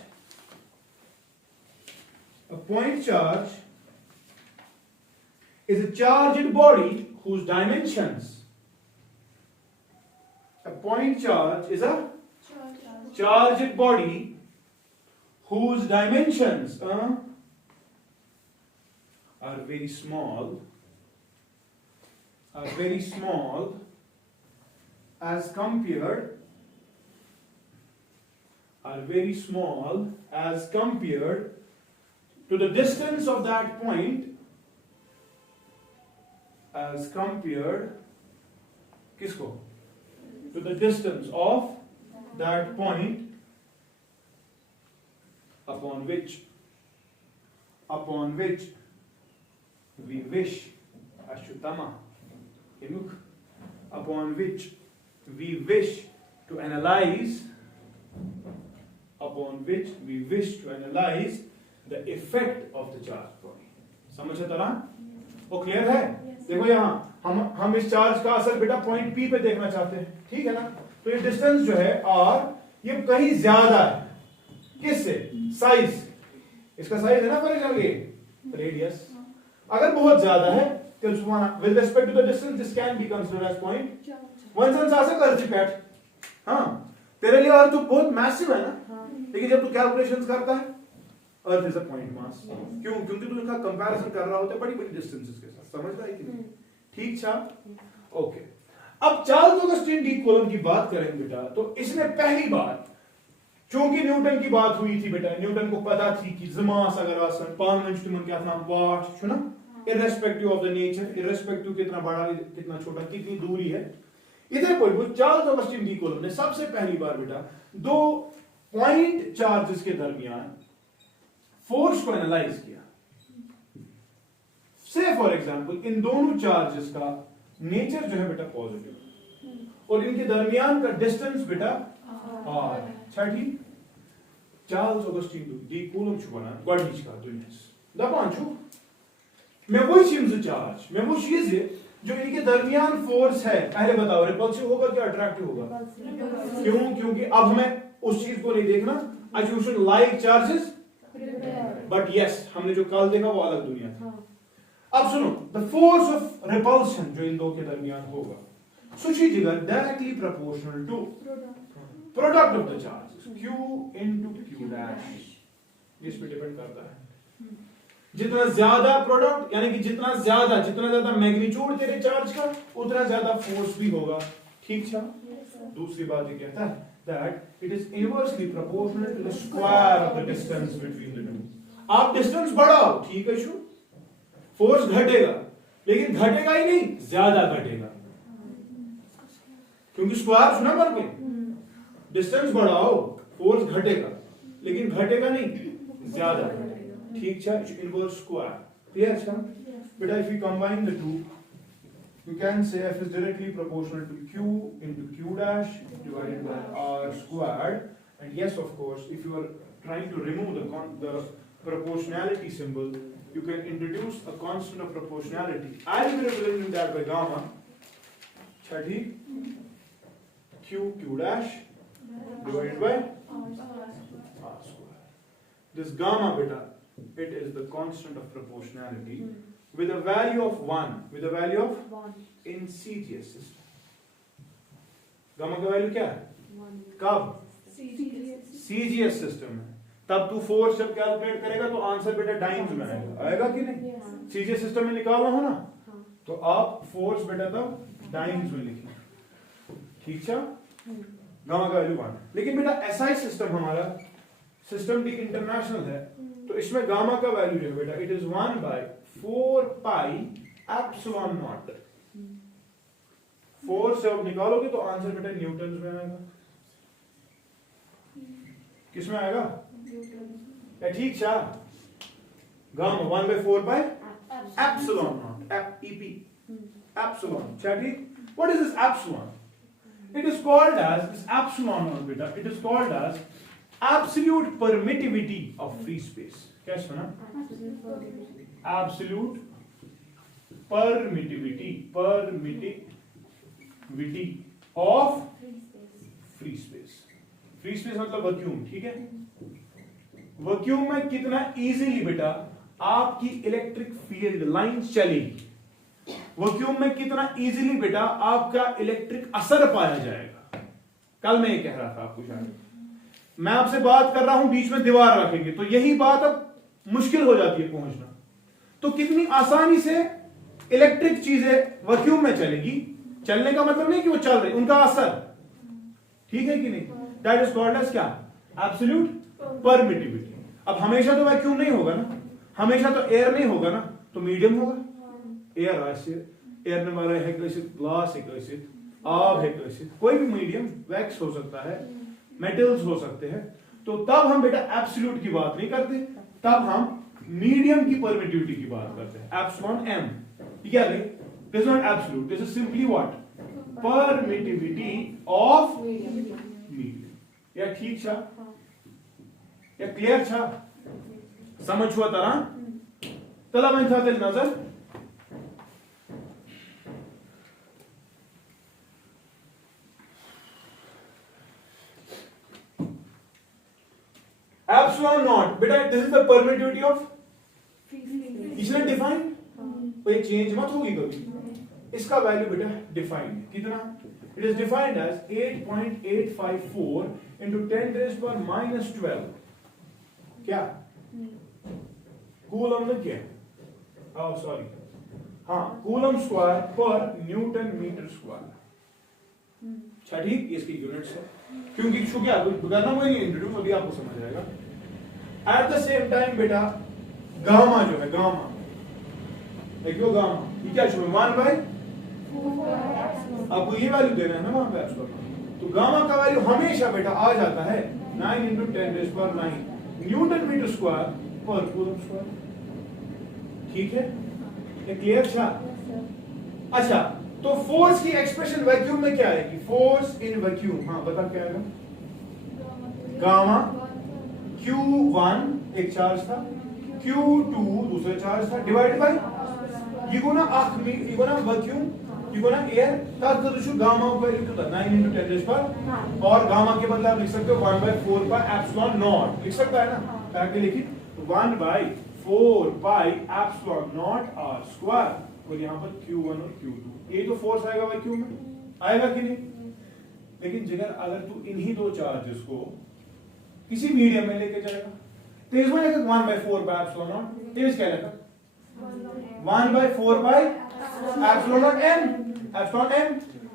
a point charge is a charged body whose dimensions a point charge is a charged body whose dimensions are very small as compared to the distance of that point as compared किसको to the distance of that point upon which we wish ashutama himuk upon which we wish to analyze the effect of the charge body समझे तरह वो clear है देखो यहाँ हम इस charge का असर बेटा पॉइंट पी पे देखना चाहते हैं ठीक है ना तो ये डिस्टेंस जो है आर ये कहीं ज्यादा है किससे साइज इसका साइज है ना फॉर एग्जांपल रेडियस अगर बहुत ज्यादा है तो with respect to the distance this can be considered as point one sense आ सकता है हाँ तेरे लिए अर्थ तो बहुत मैसिव है ना, लेकिन जब तू कैलकुलेशंस करता है earth is a point mass. क्यों? क्योंकि तू इनका कंपैरिजन कर रहा होता है बड़ी बड़ी डिस्टेंसेस के साथ। समझ रहा है कि नहीं? ठीक था, ओके। अब चार्ल्स ऑगस्टीन डी कूलम्ब की बात करेंगे बेटा, तो इसने पहली बार, चूंकि न्यूटन की बात हुई थी बेटा, न्यूटन को पता थी कि ज़मास अगर आसन पानवेंस्टीमन क्या था, वाट सुना, irrespective of the nature, irrespective कितना बड़ा कितना छोटा कितनी दूरी है, इधर कोई वो चार्ल्स ऑगस्टीन डी कूलम्ब ने सबसे पहली बार बेटा दो पॉइंट चार्जेस के दरमियान फोर्स को एनालाइज किया। से फॉर एग्जांपल इन दोनों चार्जेस का नेचर जो है बेटा पॉजिटिव और इनके दरमियान का डिस्टेंस बेटा आर है। अच्छा ठीक, चार्ल्स ऑगस्टीन डी कूलम्ब छु वनान गोडनिच का दुनियास दपान छु मैं वो चीज चार्ज, मैं वो चीज जो इनके दरमियान फोर्स है, पहले बताओ रिपल्सिव होगा क्या अट्रैक्टिव होगा? क्यों? क्योंकि अब हमें उस चीज को नहीं देखना, अच्छा we should like charges, but yes हमने जो कल देखा वो अलग दुनिया था। अब सुनो, द फोर्स ऑफ रिपल्शन जो इन दो के दरमियान होगा सुची जगह directly proportional to product of the charges Q into Q dash, इस पे डिपेंड करता है। जितना ज्यादा प्रोडक्ट यानी कि जितना ज्यादा मैग्नीट्यूड तेरे चार्ज का उतना ज्यादा फोर्स भी होगा। ठीक था। दूसरी बात ये कहता है that it is inversely proportional to the square of the distance between the two। आप डिस्टेंस बढ़ाओ, ठीक है शू, फोर्स घटेगा, लेकिन घटेगा ही नहीं, ज्यादा घटेगा, क्योंकि स्क्वायर सुना मर के, डिस्टेंस बढ़ाओ फोर्स घटेगा, लेकिन घटेगा नहीं, ज्यादा घटेगा। ठीक है, इनवर्स स्क्वायर, क्लियर है? बेटा if you combine the two you can say f is directly proportional to q into q dash divided by r squared, and yes of course if you are trying to remove the proportionality symbol you can introduce a constant of proportionality. I'll be representing that by gamma, chati q dash divided by r squared. This gamma beta, it is the constant of proportionality with a value of 1, with a value of 1 in CGS system. Gamma का value क्या है? कब? CGS system में। तब तू force जब calculate करेगा तो आंसर बेटा डाइम्स में आएगा, आएगा कि नहीं? CGS सिस्टम में निकाला हो ना, तो आप फोर्स बेटा तब डाइम्स में लिखिए। ठीक है, गामा का वैल्यू 1। लेकिन बेटा SI सिस्टम हमारा सिस्टम डी इंटरनेशनल है, तो इसमें गामा का वैल्यू जो है बेटा it is 1/4 pi epsilon not. 4 से अब निकालोगे तो आंसर बेटा न्यूटन में आएगा। किसमें आएगा? ठीक है, gamma 1/4 pi epsilon naught, EP epsilon. ठीक, what is this epsilon? It is called as this epsilon or beta, it is called as absolute permittivity of free space. क्या सुना? Absolute permittivity of free space. Free space मतलब vacuum, ठीक है? Vacuum में कितना easily बेटा आपकी electric field line चलेगी, वैक्यूम में कितना इजीली बेटा आपका इलेक्ट्रिक असर पाया जाएगा। कल मैं ये कह रहा था आपको, शायद मैं आपसे बात कर रहा हूं, बीच में दीवार रखेंगे तो यही बात अब मुश्किल हो जाती है पहुंचना। तो कितनी आसानी से इलेक्ट्रिक चीजें वैक्यूम में चलेगी, चलने का मतलब नहीं कि वो चल रही, उनका असर, ठीक है कि नहीं? दैट इज कॉल्ड एज क्या? Absolute permittivity. अब हमेशा तो वैक्यूम नहीं होगा ना, हमेशा तो एयर नहीं होगा ना, तो मीडियम होगा। एयर एयर ने वाला है कैसे, ग्लास है कैसे, आब है कैसे, कोई भी मीडियम, वैक्स हो सकता है, मेटल्स हो सकते हैं। तो तब हम बेटा एब्सोल्यूट की बात नहीं करते, तब हम मीडियम की परमिटिविटी की बात करते हैं। एप्सिलॉन m, क्या है? This is not absolute, this is simply what? Permittivity of medium. या ठीक छा? या क्लियर छा? समझ हुआ तारा? तला मैं था तेरी नजर Epsilon naught, बेटा this is the permittivity of, इसने डिफाइन, कोई चेंज मत होगी कभी, इसका वैल्यू बेटा डिफाइन है कितना? It is defined as 8.854 into 10 raised to the minus 12. क्या? कूलम में क्या? Oh, sorry. हाँ, कूलम स्क्वायर पर न्यूटन मीटर स्क्वायर। अच्छा ठीक, ये इसकी यूनिट्स है। क्योंकि शो क्या करना वही नहीं इंट्रोड्यूस, अभी आपको समझ आएगा। एट द सेम टाइम बेटा गामा जो है, गामा देखियो गामा ये क्या शो है 1/, आपको ये वैल्यू देना है ना वहां पे एप्सिलॉन। तो गामा का वैल्यू हमेशा बेटा आ जाता है 9 × 10⁹ न्यूटन मीटर स्क्वायर पर कूलम स्क्वायर। ठीक है, ये क्लियर था? अच्छा, तो फोर्स की एक्सप्रेशन वैक्यूम में क्या आएगी? फोर्स इन वैक्यूम, हाँ बता क्या आएगा? गामा Q1 एक चार्ज था, Q2 दूसरा चार्ज था, डिवाइड बाय ये को ना वैक्यूम, ये को ना एयर, तब तो जो गामा का वैल्यू कितना 9 × 10⁻, और गामा के बदले आप लिख सकते हो 1/4 पाई एप्सिलॉन नॉट, लिख सकता है ना? ताकि लिखिए 1/4 pi epsilon not r square, और यहाँ पर Q1 और Q2, ये तो फोर्स आएगा वैक्यूम में, आएगा कि नहीं? लेकिन जिगर अगर तू इन्हीं दो चार्जेस को किसी मीडियम में लेके जाएगा, तेज में लेकर 1/4 पाई एप्सिलॉन नॉट, तेज क्या लेगा 1/4 pi epsilon naught m, epsilon m,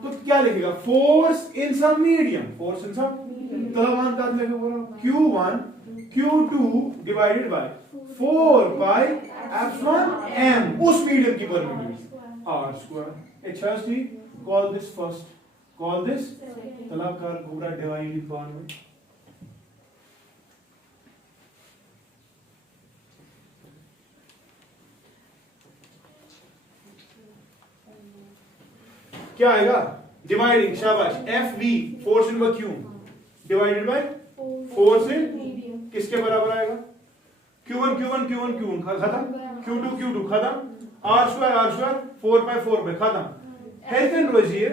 तो क्या लिखेगा? Force in some medium, force in some, तो मान कर लेके बोलो Q1 Q2 divided by 4 pi epsilon m, उस मीडियम की परमिटिविटी r स्क्वायर। अच्छा जी, call this first, call this तलब कर पूरा डिवाइड इन पार्ट में। क्या आएगा? डिवाइडिंग, शाबाश, FV force in vacuum divided by force in किसके बराबर आएगा? Q1 खत्म, Q2 खत्म, R स्क्वायर 4/4 में खत्म। हेल्थ एंड रोजिए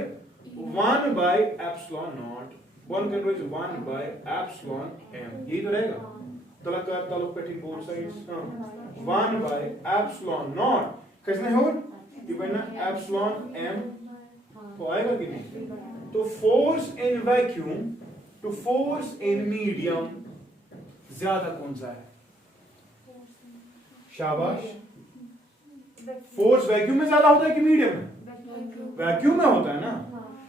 1/एप्सिलॉन नॉट, 1/एप्सिलॉन m, यही तो रहेगा। ताल्लुक पे ठीक बोथ साइड्स, 1/एप्सिलॉन नॉट किसने हो ये बनना एप्सिलॉन m, तो आएगा कि नहीं? तो force in vacuum to force in medium ज्यादा कौन सा है? शाबाश, फोर्स वैक्यूम में ज्यादा होता है कि मीडियम में? वैक्यूम में होता है ना।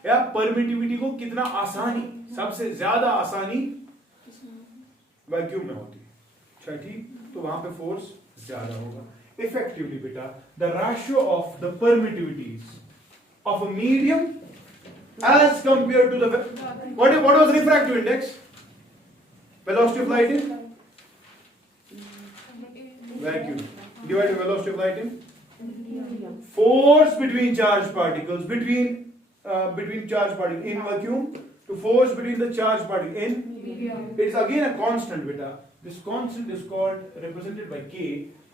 या परमिटिविटी को कितना आसानी, सबसे ज्यादा आसानी वैक्यूम में होती है। अच्छा ठीक, तो वहां पे फोर्स ज्यादा होगा। इफेक्टिवली बेटा the ratio of the permittivities of a medium as compared to the what was refractive index, velocity of light in vacuum divided by velocity of light in force between charged particles, between charged particles in vacuum to force between the charged particles in medium. It is again a constant beta. This constant is called, represented by K,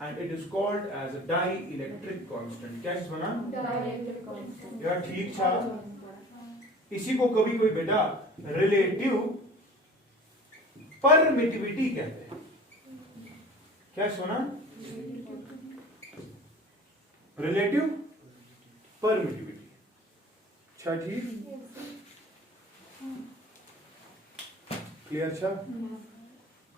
and it is called as a dielectric constant. क्या चीज बना? Dielectric constant. यार ठीक था। इसी को कभी कोई बेटा रिलेटिव परमिटिविटी कहते हैं। क्या सुना? Relative permittivity. अच्छा ठीक, क्लियर? अच्छा,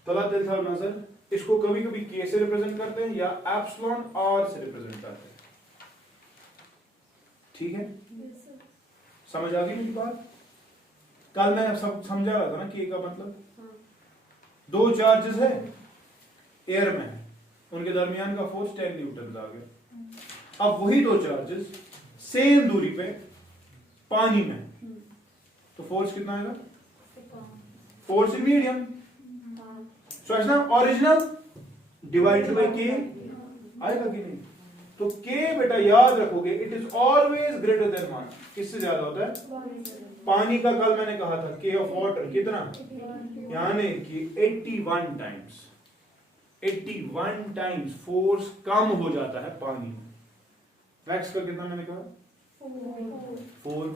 तला दिल था नजर, इसको कभी कभी K से रिप्रेजेंट करते हैं या एप्सिलॉन R से रिप्रेजेंट करते हैं। ठीक है, समझ आ गई मेरी बात? कल मैं सब समझा रहा था ना K का मतलब, दो चार्जेस है एयर में, उनके दरमियान का फोर्स 10 न्यूटन आ गया। अब वही दो चार्जेस सेम दूरी पे पानी में, तो फोर्स कितना आएगा? Force in medium, so it's now original divided by K, आएगा कि नहीं? तो K बेटा याद रखोगे, it is always greater than 1, किससे ज्यादा होता है? पानी का कल मैंने कहा था K of water कितना, यानी कि 81 टाइम्स फोर्स कम हो जाता है पानी में। वैक्स का कितना मैंने कहा? 4।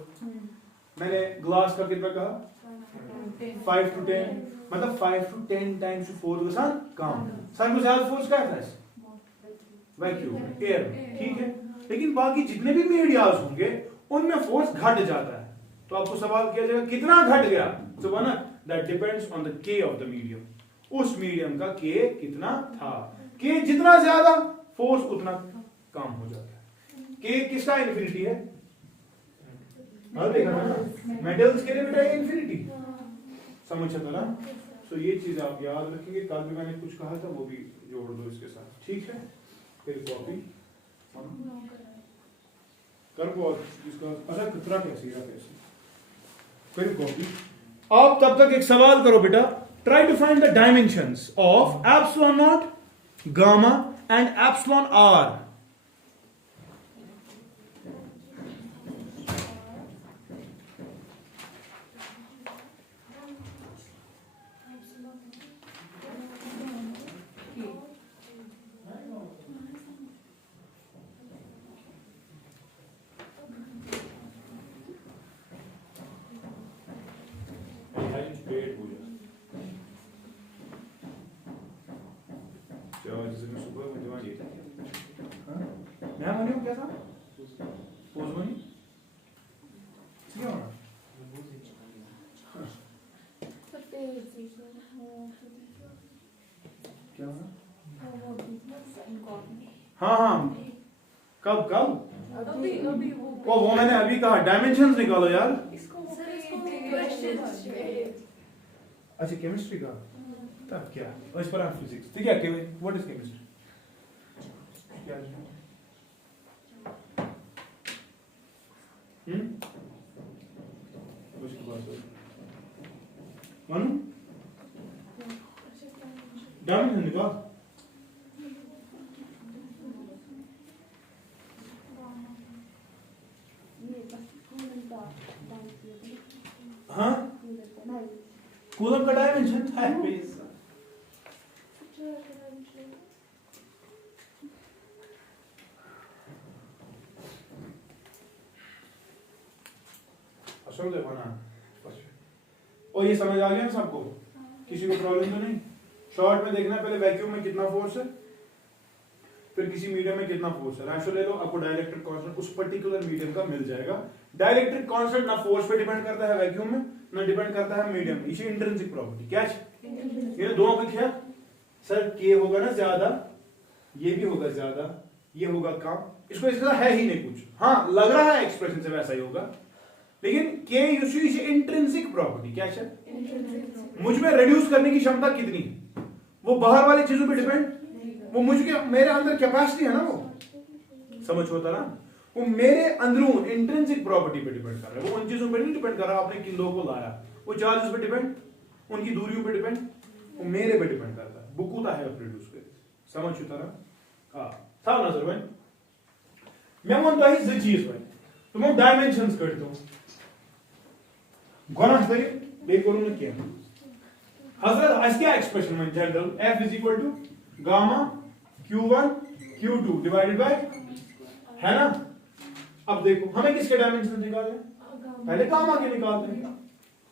मैंने ग्लास का कितना कहा? 5 to 10, मतलब 5 to 10 टाइम्स फोर्स के साथ कम। सबसे ज्यादा फोर्स क्या था? वैक्यूम, एयर, ठीक है। लेकिन बाकी जितने भी मीडियाज होंगे उनमें फोर्स घट जाता है। तो आपको सवाल किया जाएगा कितना घट गया, तो ना दैट डिपेंड्स ऑन द के ऑफ द मीडियम, उस मीडियम का के कितना था। के जितना ज्यादा फोर्स उतना कम हो जाता है। के किसका इन्फिनिटी है, मेटल्स के लिए बेटा इन्फिनिटी, समझ सकते ना। तो ये चीज आप याद रखेंगे, कल भी मैंने कुछ कहा था वो भी जोड़ दो इसके साथ, ठीक है। फिर कॉपी कर को इसका अच्छा कितना कैसे फिर कॉपी। आप तब तक एक सवाल करो बेटा, try to find the dimensions of epsilon naught, gamma and epsilon R. हाँ हाँ कब कब अभी वो मैंने अभी कहा डायमेंशंस निकालो यार। अच्छा केमिस्ट्री का तब क्या, इस पर फिजिक्स तो क्या व्हाट इज केमिस्ट्री क्या उसके बाद मानो डायमेंशन निकाल। हाँ कूलम का डायमेंशन है असल देखना। और ये समझ आ गया सबको, किसी को प्रॉब्लम तो नहीं। शॉर्ट में देखना पहले वैक्यूम में कितना फोर्स है, फिर किसी मीडियम में कितना फोर्स है, रेशो ले लो, आपको डाइलेक्ट्रिक कांस्टेंट उस पर्टिकुलर मीडियम का मिल जाएगा। डाइलेक्ट्रिक कांस्टेंट ना फोर्स पे डिपेंड करता है वैक्यूम में, ना डिपेंड करता है मीडियम में, इसे इंट्रिंसिक प्रॉपर्टी क्या है ये दोनों की क्या सर, के होगा ना ज्यादा, ये भी होगा ज्यादा, ये होगा कम, इसको इसका है ही नहीं कुछ। हाँ लग रहा है एक्सप्रेशन से वैसा ही होगा, लेकिन के इसे इंट्रिंसिक प्रॉपर्टी क्या है, मुझ में रिड्यूस करने की क्षमता कितनी, वो बाहर वाली चीजों पे डिपेंड, वो मुझे मेरे अंदर कैपेसिटी है ना, वो समझ होता ना, वो मेरे अंदरून इंट्रिंसिक प्रॉपर्टी पे डिपेंड कर रहा है, वो उन चीजों पे नहीं डिपेंड कर रहा आपने किन दो को लाया, वो चार्जेस पे डिपेंड, उनकी दूरियों पे डिपेंड, वो मेरे पे डिपेंड करता है, बुकुता है रिड्यूस पे, समझ होता ना। हाँ था ना सर भाई, मैं मानता ही जो चीज भाई तुम डायमेंशंस करते हो गणा से देखो ना क्या हजरत आज क्या एक्सप्रेशन में general f is equal to gamma q1 q2 divided by, है ना। अब देखो हमें किसके डायमेंशन निकालने हैं, पहले गामा के निकालते हैं।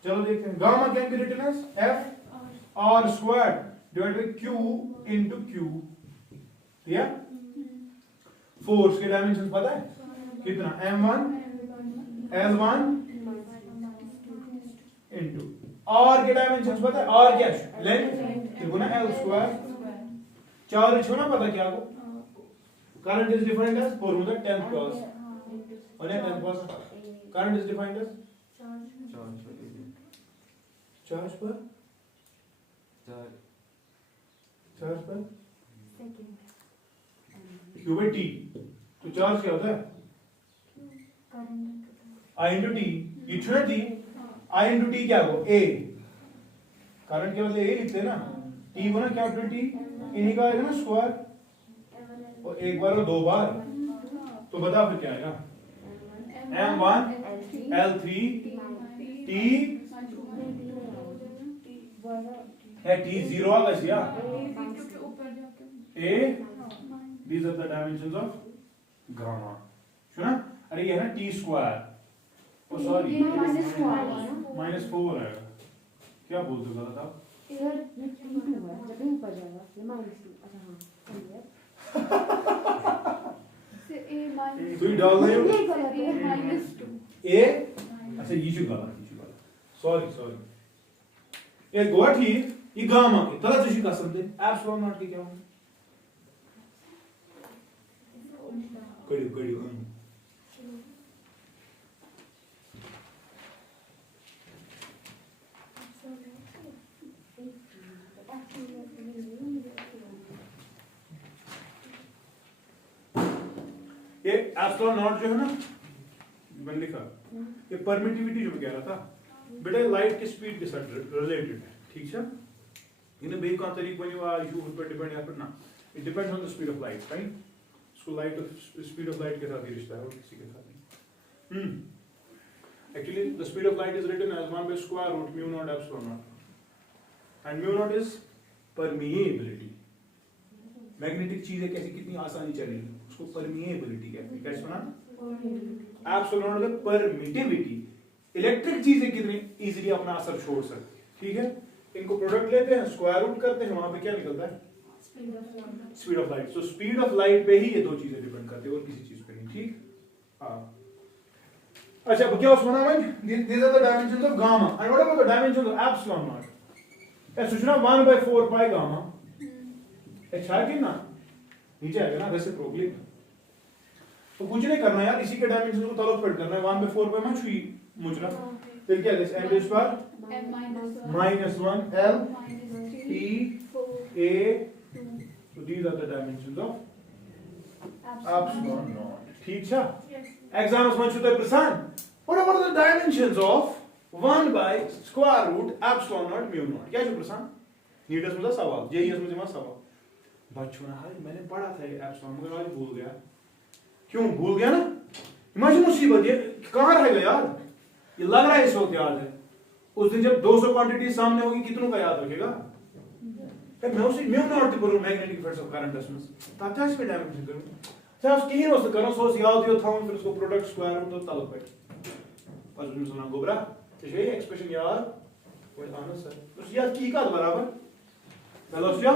चलो देखते हैं, gamma can be written as f r square divided by q into q, ठीक है। फोर्स के डायमेंशन पता है कितना, m1 l1 इनटू, r के डायमेंशंस पता है, r क्या है लेंथ, देखो ना l स्क्वायर, चार्ज हो ना पता क्या को, current is defined as formula 10th class और 10th class, current is defined as charge per q by t, तो चार्ज क्या होता है I into t, ये छुड़ा t, I into t क्या हो a, करंट के बदले a लिखते हैं ना, t को ना कैपिटल T, इन्हीं का आएगा ना स्क्वायर, और एक बार और दो बार, तो बता फिर क्या आएगा, m1 l3 t है, t 0 आ गया a, these are the dimensions of gamma, सुना। अरे ये है ना t स्क्वायर, ओ सॉरी -4 आएगा, क्या बोलते हो गलत आप, इधर जब भी ऊपर जाएगा ये तो ये डाल रहे हो -2 a, अच्छा ये जो सॉरी ये गो ठीक ये गामा के तला तुझी कसम दे एप्सिलॉन नॉट के क्या होंगे कड़ी ये एप्सिलॉन नॉट जो है ना मैंने लिखा ये परमिटिविटी जो मैं कह रहा था बेटा लाइट की स्पीड के साथ रिलेटेड है ठीक है इन्हें बे का तरीका बनी हुआ इशू पर डिपेंड या फिर ना it depends on the speed of light right इसको लाइट स्पीड ऑफ लाइट के साथ ही रिश्ता है और किसी के साथ नहीं actually the speed of light is written as 1 by square root mu naught epsilon naught and mu naught is permeability magnetic चीजें कैसी कितनी आसानी चलेगी उसको परमिएबिलिटी कहते हैं कैसे सुना एप्सिलॉन नॉट का परमिटिविटी इलेक्ट्रिक चीजें कितनी इजीली अपना असर छोड़ सकती है ठीक है इनको प्रोडक्ट लेते हैं स्क्वायर रूट करते हैं वहां पे क्या निकलता है speed of light so speed of light पे ही ये दो चीजें डिपेंड करती है और किसी चीज पे नहीं ठीक हाँ अच्छा क्या उसमें नाम है these are the dimensions of gamma and what about the dimensions of epsilon naught ऐसा सोचना 1/4 pi gamma अच्छा है कि ना नीचे आएगा ना रेसिप्रोकली तो कुछ नहीं करना यार इसी के डायमेंशन को तलब फिट करना है 1/4 पे मत छुई मुजरा फिर क्या है m raised पर -1 l t a so these are the dimensions of epsilon naught ठीक है एग्जाम्स में छुते प्रसान what about the dimensions of 1 by square root epsilon naught mu naught क्या है प्रसान नीडस में सवाल जेईएस में जमा सवाल बच्चों ना हाल मैंने पढ़ा था ये एप्सिलॉन मगर आज भूल गया क्यों भूल गया ना इमेजिन मुसीबत ये कहां रहेगा यार ये लग रहा है इस वक्त याद है उस दिन जब 200 क्वांटिटी सामने होगी कितनों का याद रखेगा मैं उसे म्यू नॉट करूं magnetic fields of current distance ताकि इसमें डायमेंशन करूं चाहे उसकी ही रोज करो सोच याद दियो था फिर उसको प्रोडक्ट स्क्वायर रूट तो तलब पे बस उसमें सुना गोबरा तो ये एक्सप्रेशन यार वो आना सर तो याद की का बराबर चलो क्या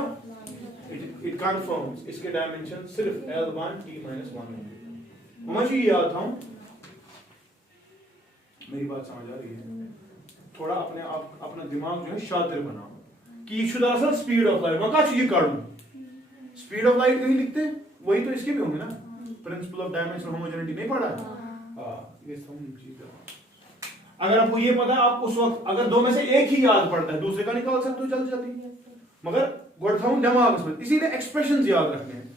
it confirms इसके डायमेंशन सिर्फ L1 T - 1 होंगे मुझे याद था मेरी बात समझ आ रही है थोड़ा अपने आप अपना दिमाग जो है शातिर बनाओ कि शुद्ध असल स्पीड ऑफ लाइट मैं क्या चीज काढूं स्पीड ऑफ लाइट कहीं लिखते वही तो इसके भी होंगे ना प्रिंसिपल ऑफ डायमेंशनल होमोजेनिटी नहीं पढ़ा हां ये सब चीज अगर आपको ये पता है आप उस वक्त अगर दो में से एक ही याद पड़ता है दूसरे का निकाल सकते हो जल्दी मगर गोठाऊं दिमाग में इसीलिए एक्सप्रेशंस याद रखने हैं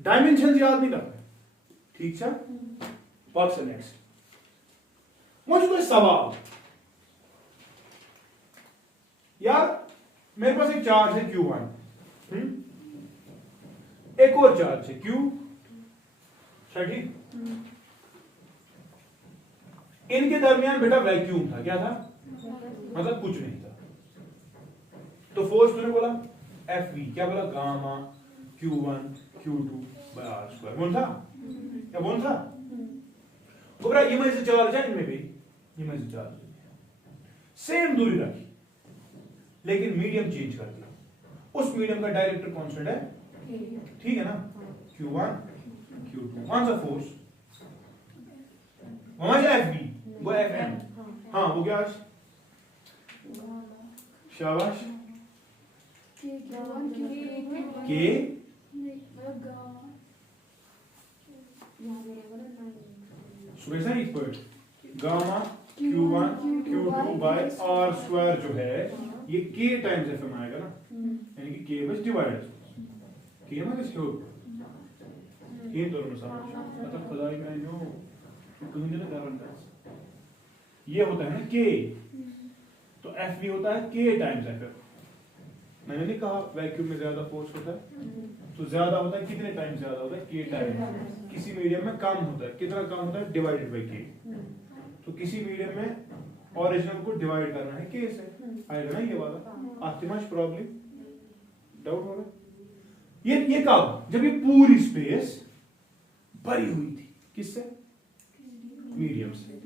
डायमेंशंस याद नहीं रखने ठीक है पक्ष नेक्स्ट मुझको सवाल यार मेरे पास एक चार्ज है Q1 एक और चार्ज है Q ठीक इनके दरमियान बेटा वैक्यूम था क्या था मतलब कुछ नहीं था तो फोर्स तूने बोला FV क्या बोला gamma Q1 Q2 by R² बोल था क्या बोल था गोबरा ये में से चार्ज है इनमें भी ये में से चार्ज सेम दूरी रखी लेकिन मीडियम चेंज कर दिया उस मीडियम का डायरेक्टर कांस्टेंट है ठीक है ना Q1 Q2 कौन सा फोर्स वहां है FV वो FM हाँ वो क्या शाबाश के सुबह equal gamma Q1 Q2 by R² जो है ये K टाइम्स FM आएगा ना यानी कि K बस डिवाइड K मतलब क्या ये दोनों समझ मतलब खुदाई में नो कहीं ना कारण ये होता है ना K तो FV होता है K टाइम्स FM मैंने नहीं कहा वैक्यूम में ज्यादा फोर्स होता है तो ज्यादा होता है कितने टाइम ज्यादा होता है K टाइम किसी मीडियम में कम होता है कितना कम होता है डिवाइडेड बाय K तो किसी मीडियम में ओरिजिनल को डिवाइड करना है K से आएगा ना ये वाला आतिमाश प्रॉब्लम डाउट हो रहा ये कब जब ये पूरी स्पेस भरी हुई थी किससे मीडियम से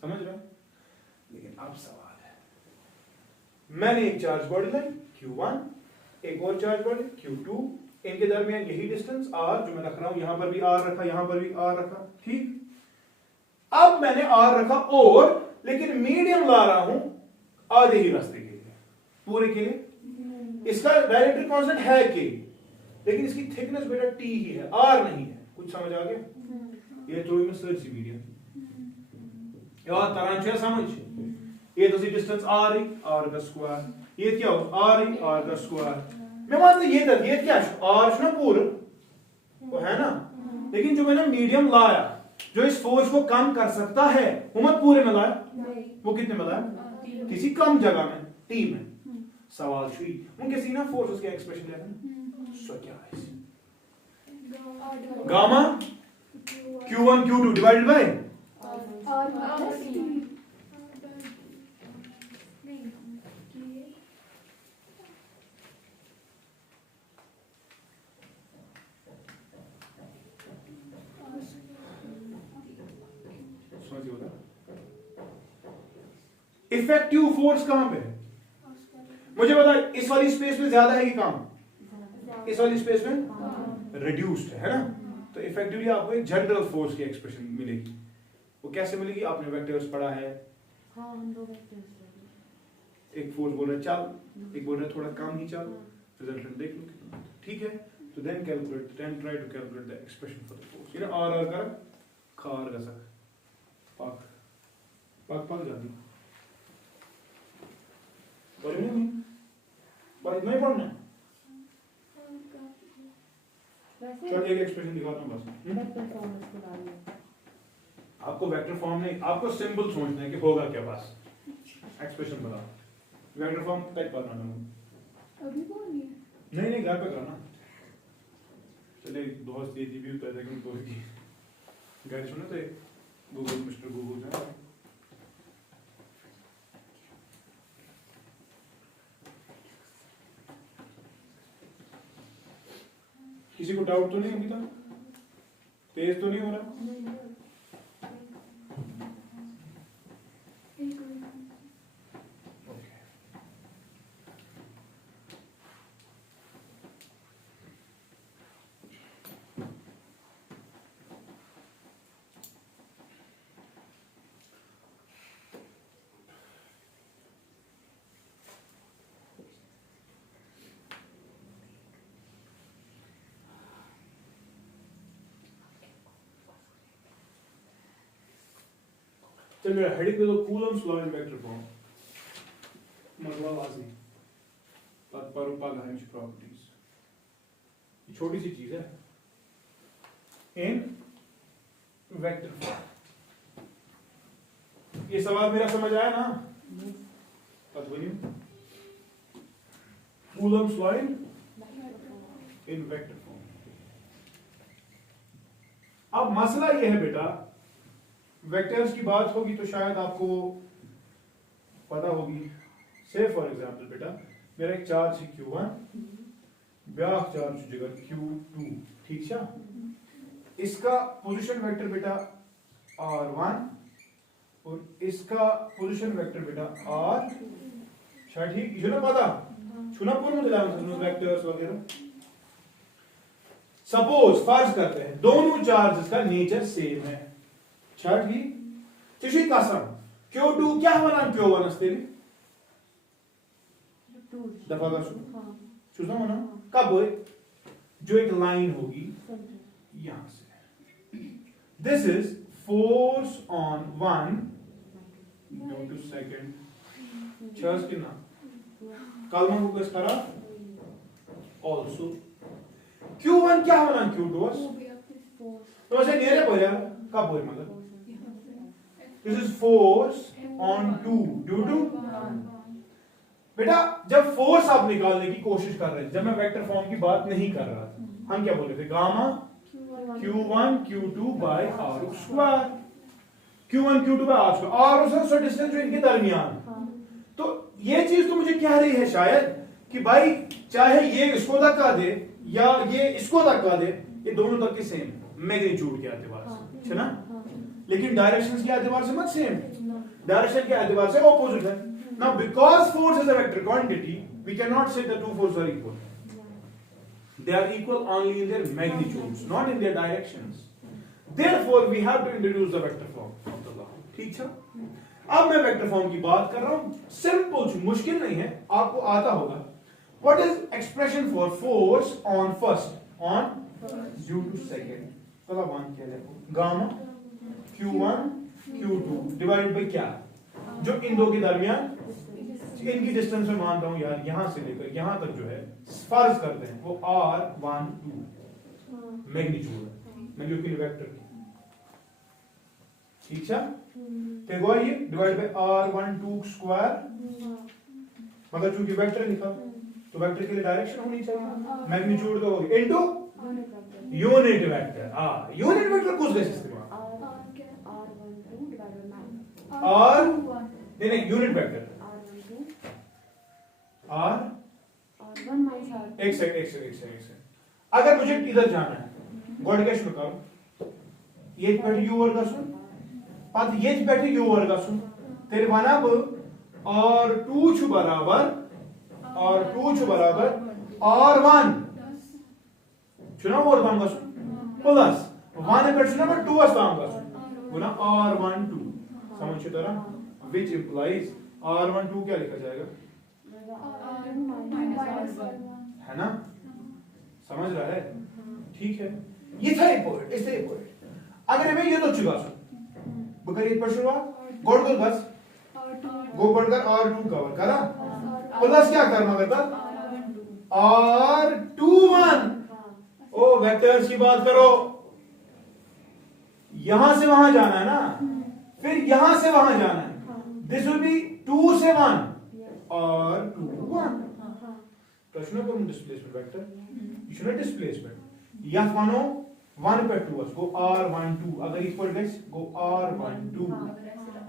समझ रहे लेकिन अब सवाल है मैंने एक चार्ज बॉडी लाई Q1 एक और चार्ज बॉडी Q2 इनके दरमियान यही डिस्टेंस R जो मैं रख रहा हूं यहां पर भी R रखा यहां पर भी R रखा ठीक अब मैंने R रखा और लेकिन मीडियम ला रहा हूं आधे ही रास्ते के लिए, पूरे के लिए इसका डायरेक्टरी कांस्टेंट है k, लेकिन इसकी थिकनेस बेटा t ही है, r नहीं है। कुछ समझ आ गया? ये थ्रू में सर्च मीडियम यार तरह छे समझ, ये तो सी डिस्टेंस r ही r का स्क्वायर, ये क्या हो r ही r का स्क्वायर। मैं मान ये तक ये क्या r ना पूरा तो है ना, लेकिन जो मैंने मीडियम लाया जो इस फोर्स को कम कर सकता है वो मत पूरे में लाया, वो कितने में लाया? किसी कम जगह में, t में। सवाल शुरू उनके सीना फोर्स उसके एक्सप्रेशन लेना सो क्या है gamma q1 q2 divided bye effective force कहां पे है मुझे बता, इस वाली स्पेस में ज्यादा है कि कम? इस वाली स्पेस में रिड्यूस्ड है ना, तो इफेक्टिवली आपको एक जनरल फोर्स की एक्सप्रेशन मिलेगी। वो कैसे मिलेगी? आपने वेक्टर्स पढ़ा है। हाँ हम दो वेक्टर्स एक फोर्स बोल रहा है चल, एक बोल रहा है थोड़ा कम ही चल, रिजल्टेंट देख लो कितना, ठीक है। तो then calculate, then try to calculate the expression for the force. ये ना आर का खार का सक पाक पाक पाक जाती और नहीं बस नहीं पढ़ना। वैसे चल एक एक्सप्रेशन दिखाता हूं बस। वेक्टर फॉर्म इसको डालिए। आपको वेक्टर फॉर्म नहीं, आपको सिंबल सोचना है कि होगा क्या बस। एक्सप्रेशन बताओ, वेक्टर फॉर्म टाइप करना है। अभी कौन है? नहीं घर पे करना। चले दोस्त ये भी होता है कि कोई घर सुने थे गूगल मिस्टर गूगल जो है किसी को डाउट तो नहीं अभी तक? तेज तो नहीं हो रहा? चल मेरा हेडिंग पे तो Coulomb's law in vector form मतलब आवाज नहीं तत्परोपाधान प्रॉपर्टीज, ये छोटी सी चीज है इन वेक्टर फॉर्म। ये सवाल मेरा समझ आया ना? Coulomb's law in vector form. अब मसला ये है बेटा, वेक्टर्स की बात होगी तो शायद आपको पता होगी। से फॉर एग्जांपल बेटा मेरा एक चार्ज है Q1, ब्याह चार्ज जगह Q2, ठीक है। इसका पोजीशन वेक्टर बेटा R1 और इसका पोजीशन वेक्टर बेटा R, शायद ठीक ये ना पता छुना पूर्ण दिलाना वेक्टर्स वगैरह। सपोज फर्ज करते हैं दोनों चार्जेस का नेचर सेम है, ठीक। तिशी कसम Q2 क्या बना Q1 असते दफा कर सुना मना कब होए? जो एक लाइन होगी यहां से, this is force on one due to second charge कितना कलमा को किस तरह ऑल्सो Q1 क्या बना Q2 तो ऐसे नेरे बोला कब होए मतलब this is force on 2 due to बेटा जब फोर्स आप निकालने की कोशिश कर रहे हैं, जब मैं वेक्टर फॉर्म की बात नहीं कर रहा था, हम क्या बोल रहे थे? Gamma Q1 Q2 by R square, Q1 Q2 by R square, R उसका डिस्टेंस जो इनके दरमियान। तो ये चीज तो मुझे कह रही है शायद कि भाई चाहे ये इसको धक्का दे या ये इसको धक्का दे, ये दोनों तक के सेम मैग्नीट्यूड के एतबार से, है ना? लेकिन डायरेक्शंस के एतबार से मत सेम, डायरेक्शन के एतबार से ऑपोजिट है। Now because force is a vector quantity, we cannot say the two forces are equal. They are equal only in their magnitudes, not in their directions. Therefore we have to introduce the vector form of the law. ठीक है? अब मैं vector form की बात कर रहा हूं, simple, मुश्किल नहीं है, आपको आता होगा। What is expression for force on first on due to second? पहला वन क्या है, gamma Q1 Q2 divide bye क्या, जो इन दो के दरमियान इनकी डिस्टेंस में मान रहा हूं यार, यहां से लेकर यहां तक जो है फर्ज करते हैं वो R12 मैग्नीट्यूड है, मैग्नीट्यूड की वेक्टर की, ठीक है। तो ये डिवाइड बाय R12 स्क्वायर, मतलब चूंकि वेक्टर लिखा तो वेक्टर के लिए डायरेक्शन होनी चाहिए, मैग्नीट्यूड तो होगी into unit vector. Unit vector कुछ कैसे इस्तेमाल, और नहीं यूनिट वेक्टर R एक सेकंड, अगर मुझे इधर जाना है गोड क्या शुरू करो, ये बैठे यू वर्ग सुन, पद ये बैठे यू वर्ग सुन, तेरे वनब और 2 छु बराबर R1 चुना और 1 का सुन प्लस 1 पे चुना पर 2 अस्ताम का सुन गुना R12 समझ तरह, which implies R12 क्या लिखा जाएगा, है ना, समझ रहा है, ठीक है। ये था एक पॉइंट, इससे एक पॉइंट, अगर मैं ये तो चुका सु बकरी पर शुरुआत गोड गोल बस गो बढ़कर R2 कवर करा, प्लस क्या करना करता R21, ओ वेक्टर्स की बात करो, यहां से वहां जाना है ना, फिर यहां से वहां जाना है, दिस विल बी 2 से 1 और 2 to 1, प्रश्न को displacement vector, you should not displacement, यह मानो 1 पे 2 go R12, अगर इस पर गैस go R12,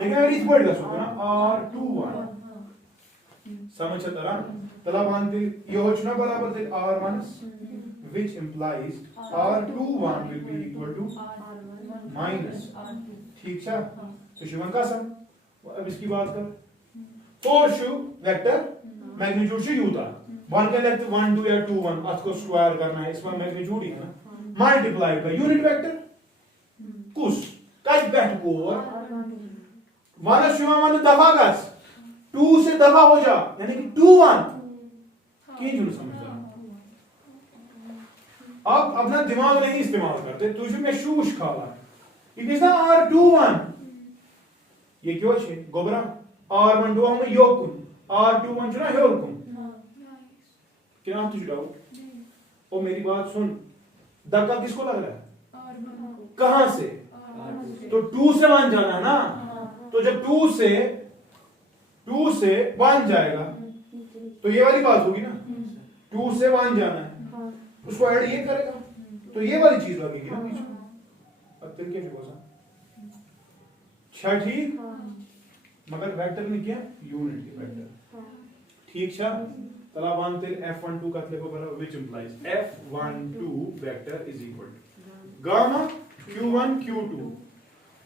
लेकिन अगर इस पर गैस होगा ना R21, समझ तरह तला मानते ये हो चुना बराबर थे R1, which implies R21 will be equal to minus, ठीक है। तो शिवन का सम, अब इसकी बात कर, फोर शू वेक्टर मैग्नीट्यूड से यू था, 1 का लेंथ 1 2 या 2 1 अथ को स्क्वायर करना है, इसमें मैग्नीट्यूड ही है ना, मल्टीप्लाई बाय यूनिट वेक्टर कुछ कट बैठ को 1 शिवा मान दफा गस 2 से दफा हो जा, यानी कि 2 1 की जुड़ समझ रहा, आप अपना दिमाग नहीं इस्तेमाल करते, तुझे में शूश खाला, इट इज ना R21, ये क्यों है गोबरा R12 हम योकुन R21 चुना योकुन, क्या आप तुझे डाउट, ओ मेरी बात सुन, धक्का किसको लग रहा है, कहां से, तो 2 से 1 जाना है ना, तो जब 2 से 1 जाएगा तो ये वाली बात होगी ना, 2 से 1 जाना है, उसको ऐड ये करेगा तो ये वाली चीज लगेगी ना बीच में, अब फिर क्या होगा, छठी मगर वेक्टर ने किया यूनिट की वेक्टर, ठीक है। तला मानते F12 का लेको बराबर, which implies F12 vector is equal to gamma Q1 Q2,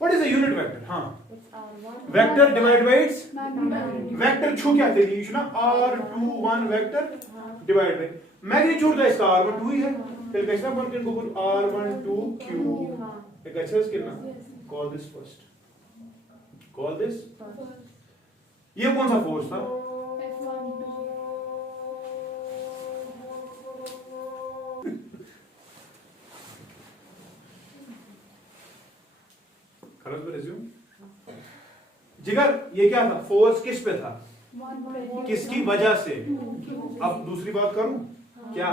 what is a unit vector, हाँ vector divide by it's vector छू क्या थे ये ना R21 vector divide by magnitude का इसका R12 ही है, फिर कैसे अपन को बोल R12 Q, एक अच्छा कितना, call this first, call this, ये कौन सा फोर्स था, जिगर ये क्या था, फोर्स किस पे था, किसकी वजह से, अब दूसरी बात करूं क्या,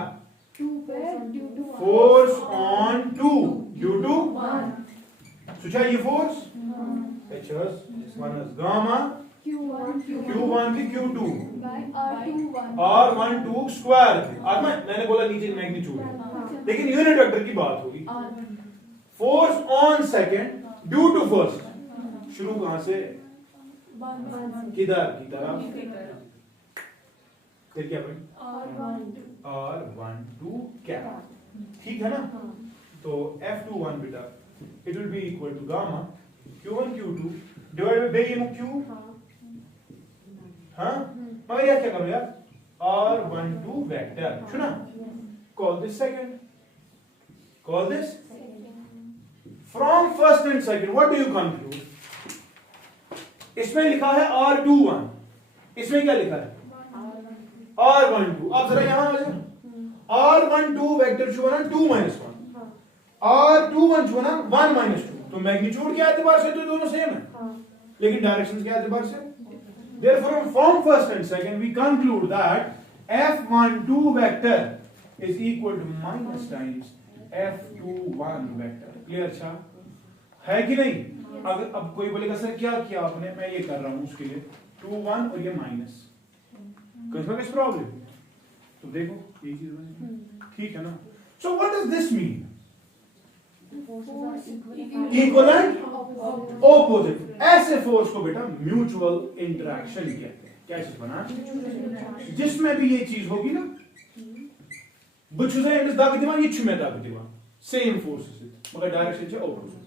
फोर्स ऑन 2 ड्यू टू, सोचा ये फोर्स गामा Q1 की Q2 R12 स्क्वायर, मैंने बोला नीचे मैग्नीट्यूड है, लेकिन यूनिट वेक्टर की बात होगी, force on second due to first, शुरू कहां से, किधर की तरफ, फिर क्या भाई R12 क्या, ठीक है ना, तो F21 बेटा it will be equal to gamma Q1 Q2 divide by ये Q, हाँ मगर यार क्या करो यार, R12 वेक्टर सुना, call this second, call this, from first and second what do you conclude, इसमें लिखा है R21, इसमें क्या लिखा है R12। आप जरा यहां आ जाओ, R12 वेक्टर छुआ ना 2 -1, R21 छुआ ना 1 -2। तो मैग्नीट्यूड के एतबार से तो दोनों सेम है, लेकिन डायरेक्शन के एतबार से। Therefore, from first and second, we conclude that F12 vector is equal to minus times F21 vector. Clear अच्छा है कि नहीं? अगर अब कोई बोलेगा सर क्या किया आपने, मैं ये कर रहा हूं उसके लिए 2 1 और ये माइनस, किस प्रॉब्लम? तो देखो ये चीज बनी, ठीक है ना? So what does this mean? Equal and opposite. ऐसे फोर्स को बेटा म्यूचुअल इंटरेक्शन कहते हैं। क्या चीज बना? जिसमें भी ये चीज होगी ना, बुझुसे एंड दाग दिमाग ये छुमे दाग दिमाग सेम फोर्सेस मगर डायरेक्शन से ऑपोजिट,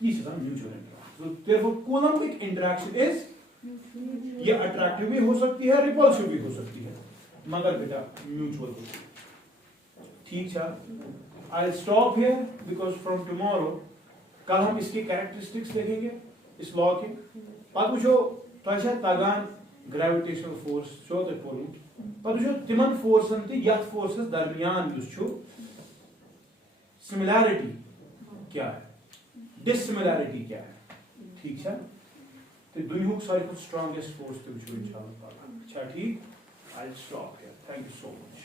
ये चीज है mutual interaction. So therefore coulombic interaction is, ये अट्रैक्टिव भी हो सकती है, रिपल्सिव भी हो सकती है, मगर बेटा म्यूचुअल होती है। ठीक है, I'll stop here because from tomorrow कल हम इसकी कैरेक्टरिस्टिक्स देखेंगे इस लॉ के। पद वुचो तोशा तगान ग्रेविटेशनल फोर्स शो तो पोलू, पद वुचो तिमन फोर्सन ते यथ फोर्सेस दरमियान युस छु सिमिलैरिटी क्या है, डिसिमिलैरिटी क्या है। ठीक है, तो दुनिया सारे को स्ट्रॉन्गेस्ट फोर्स तो वुचो इंशाल्लाह ताला। अच्छा ठीक, I'll stop here. Thank you so much.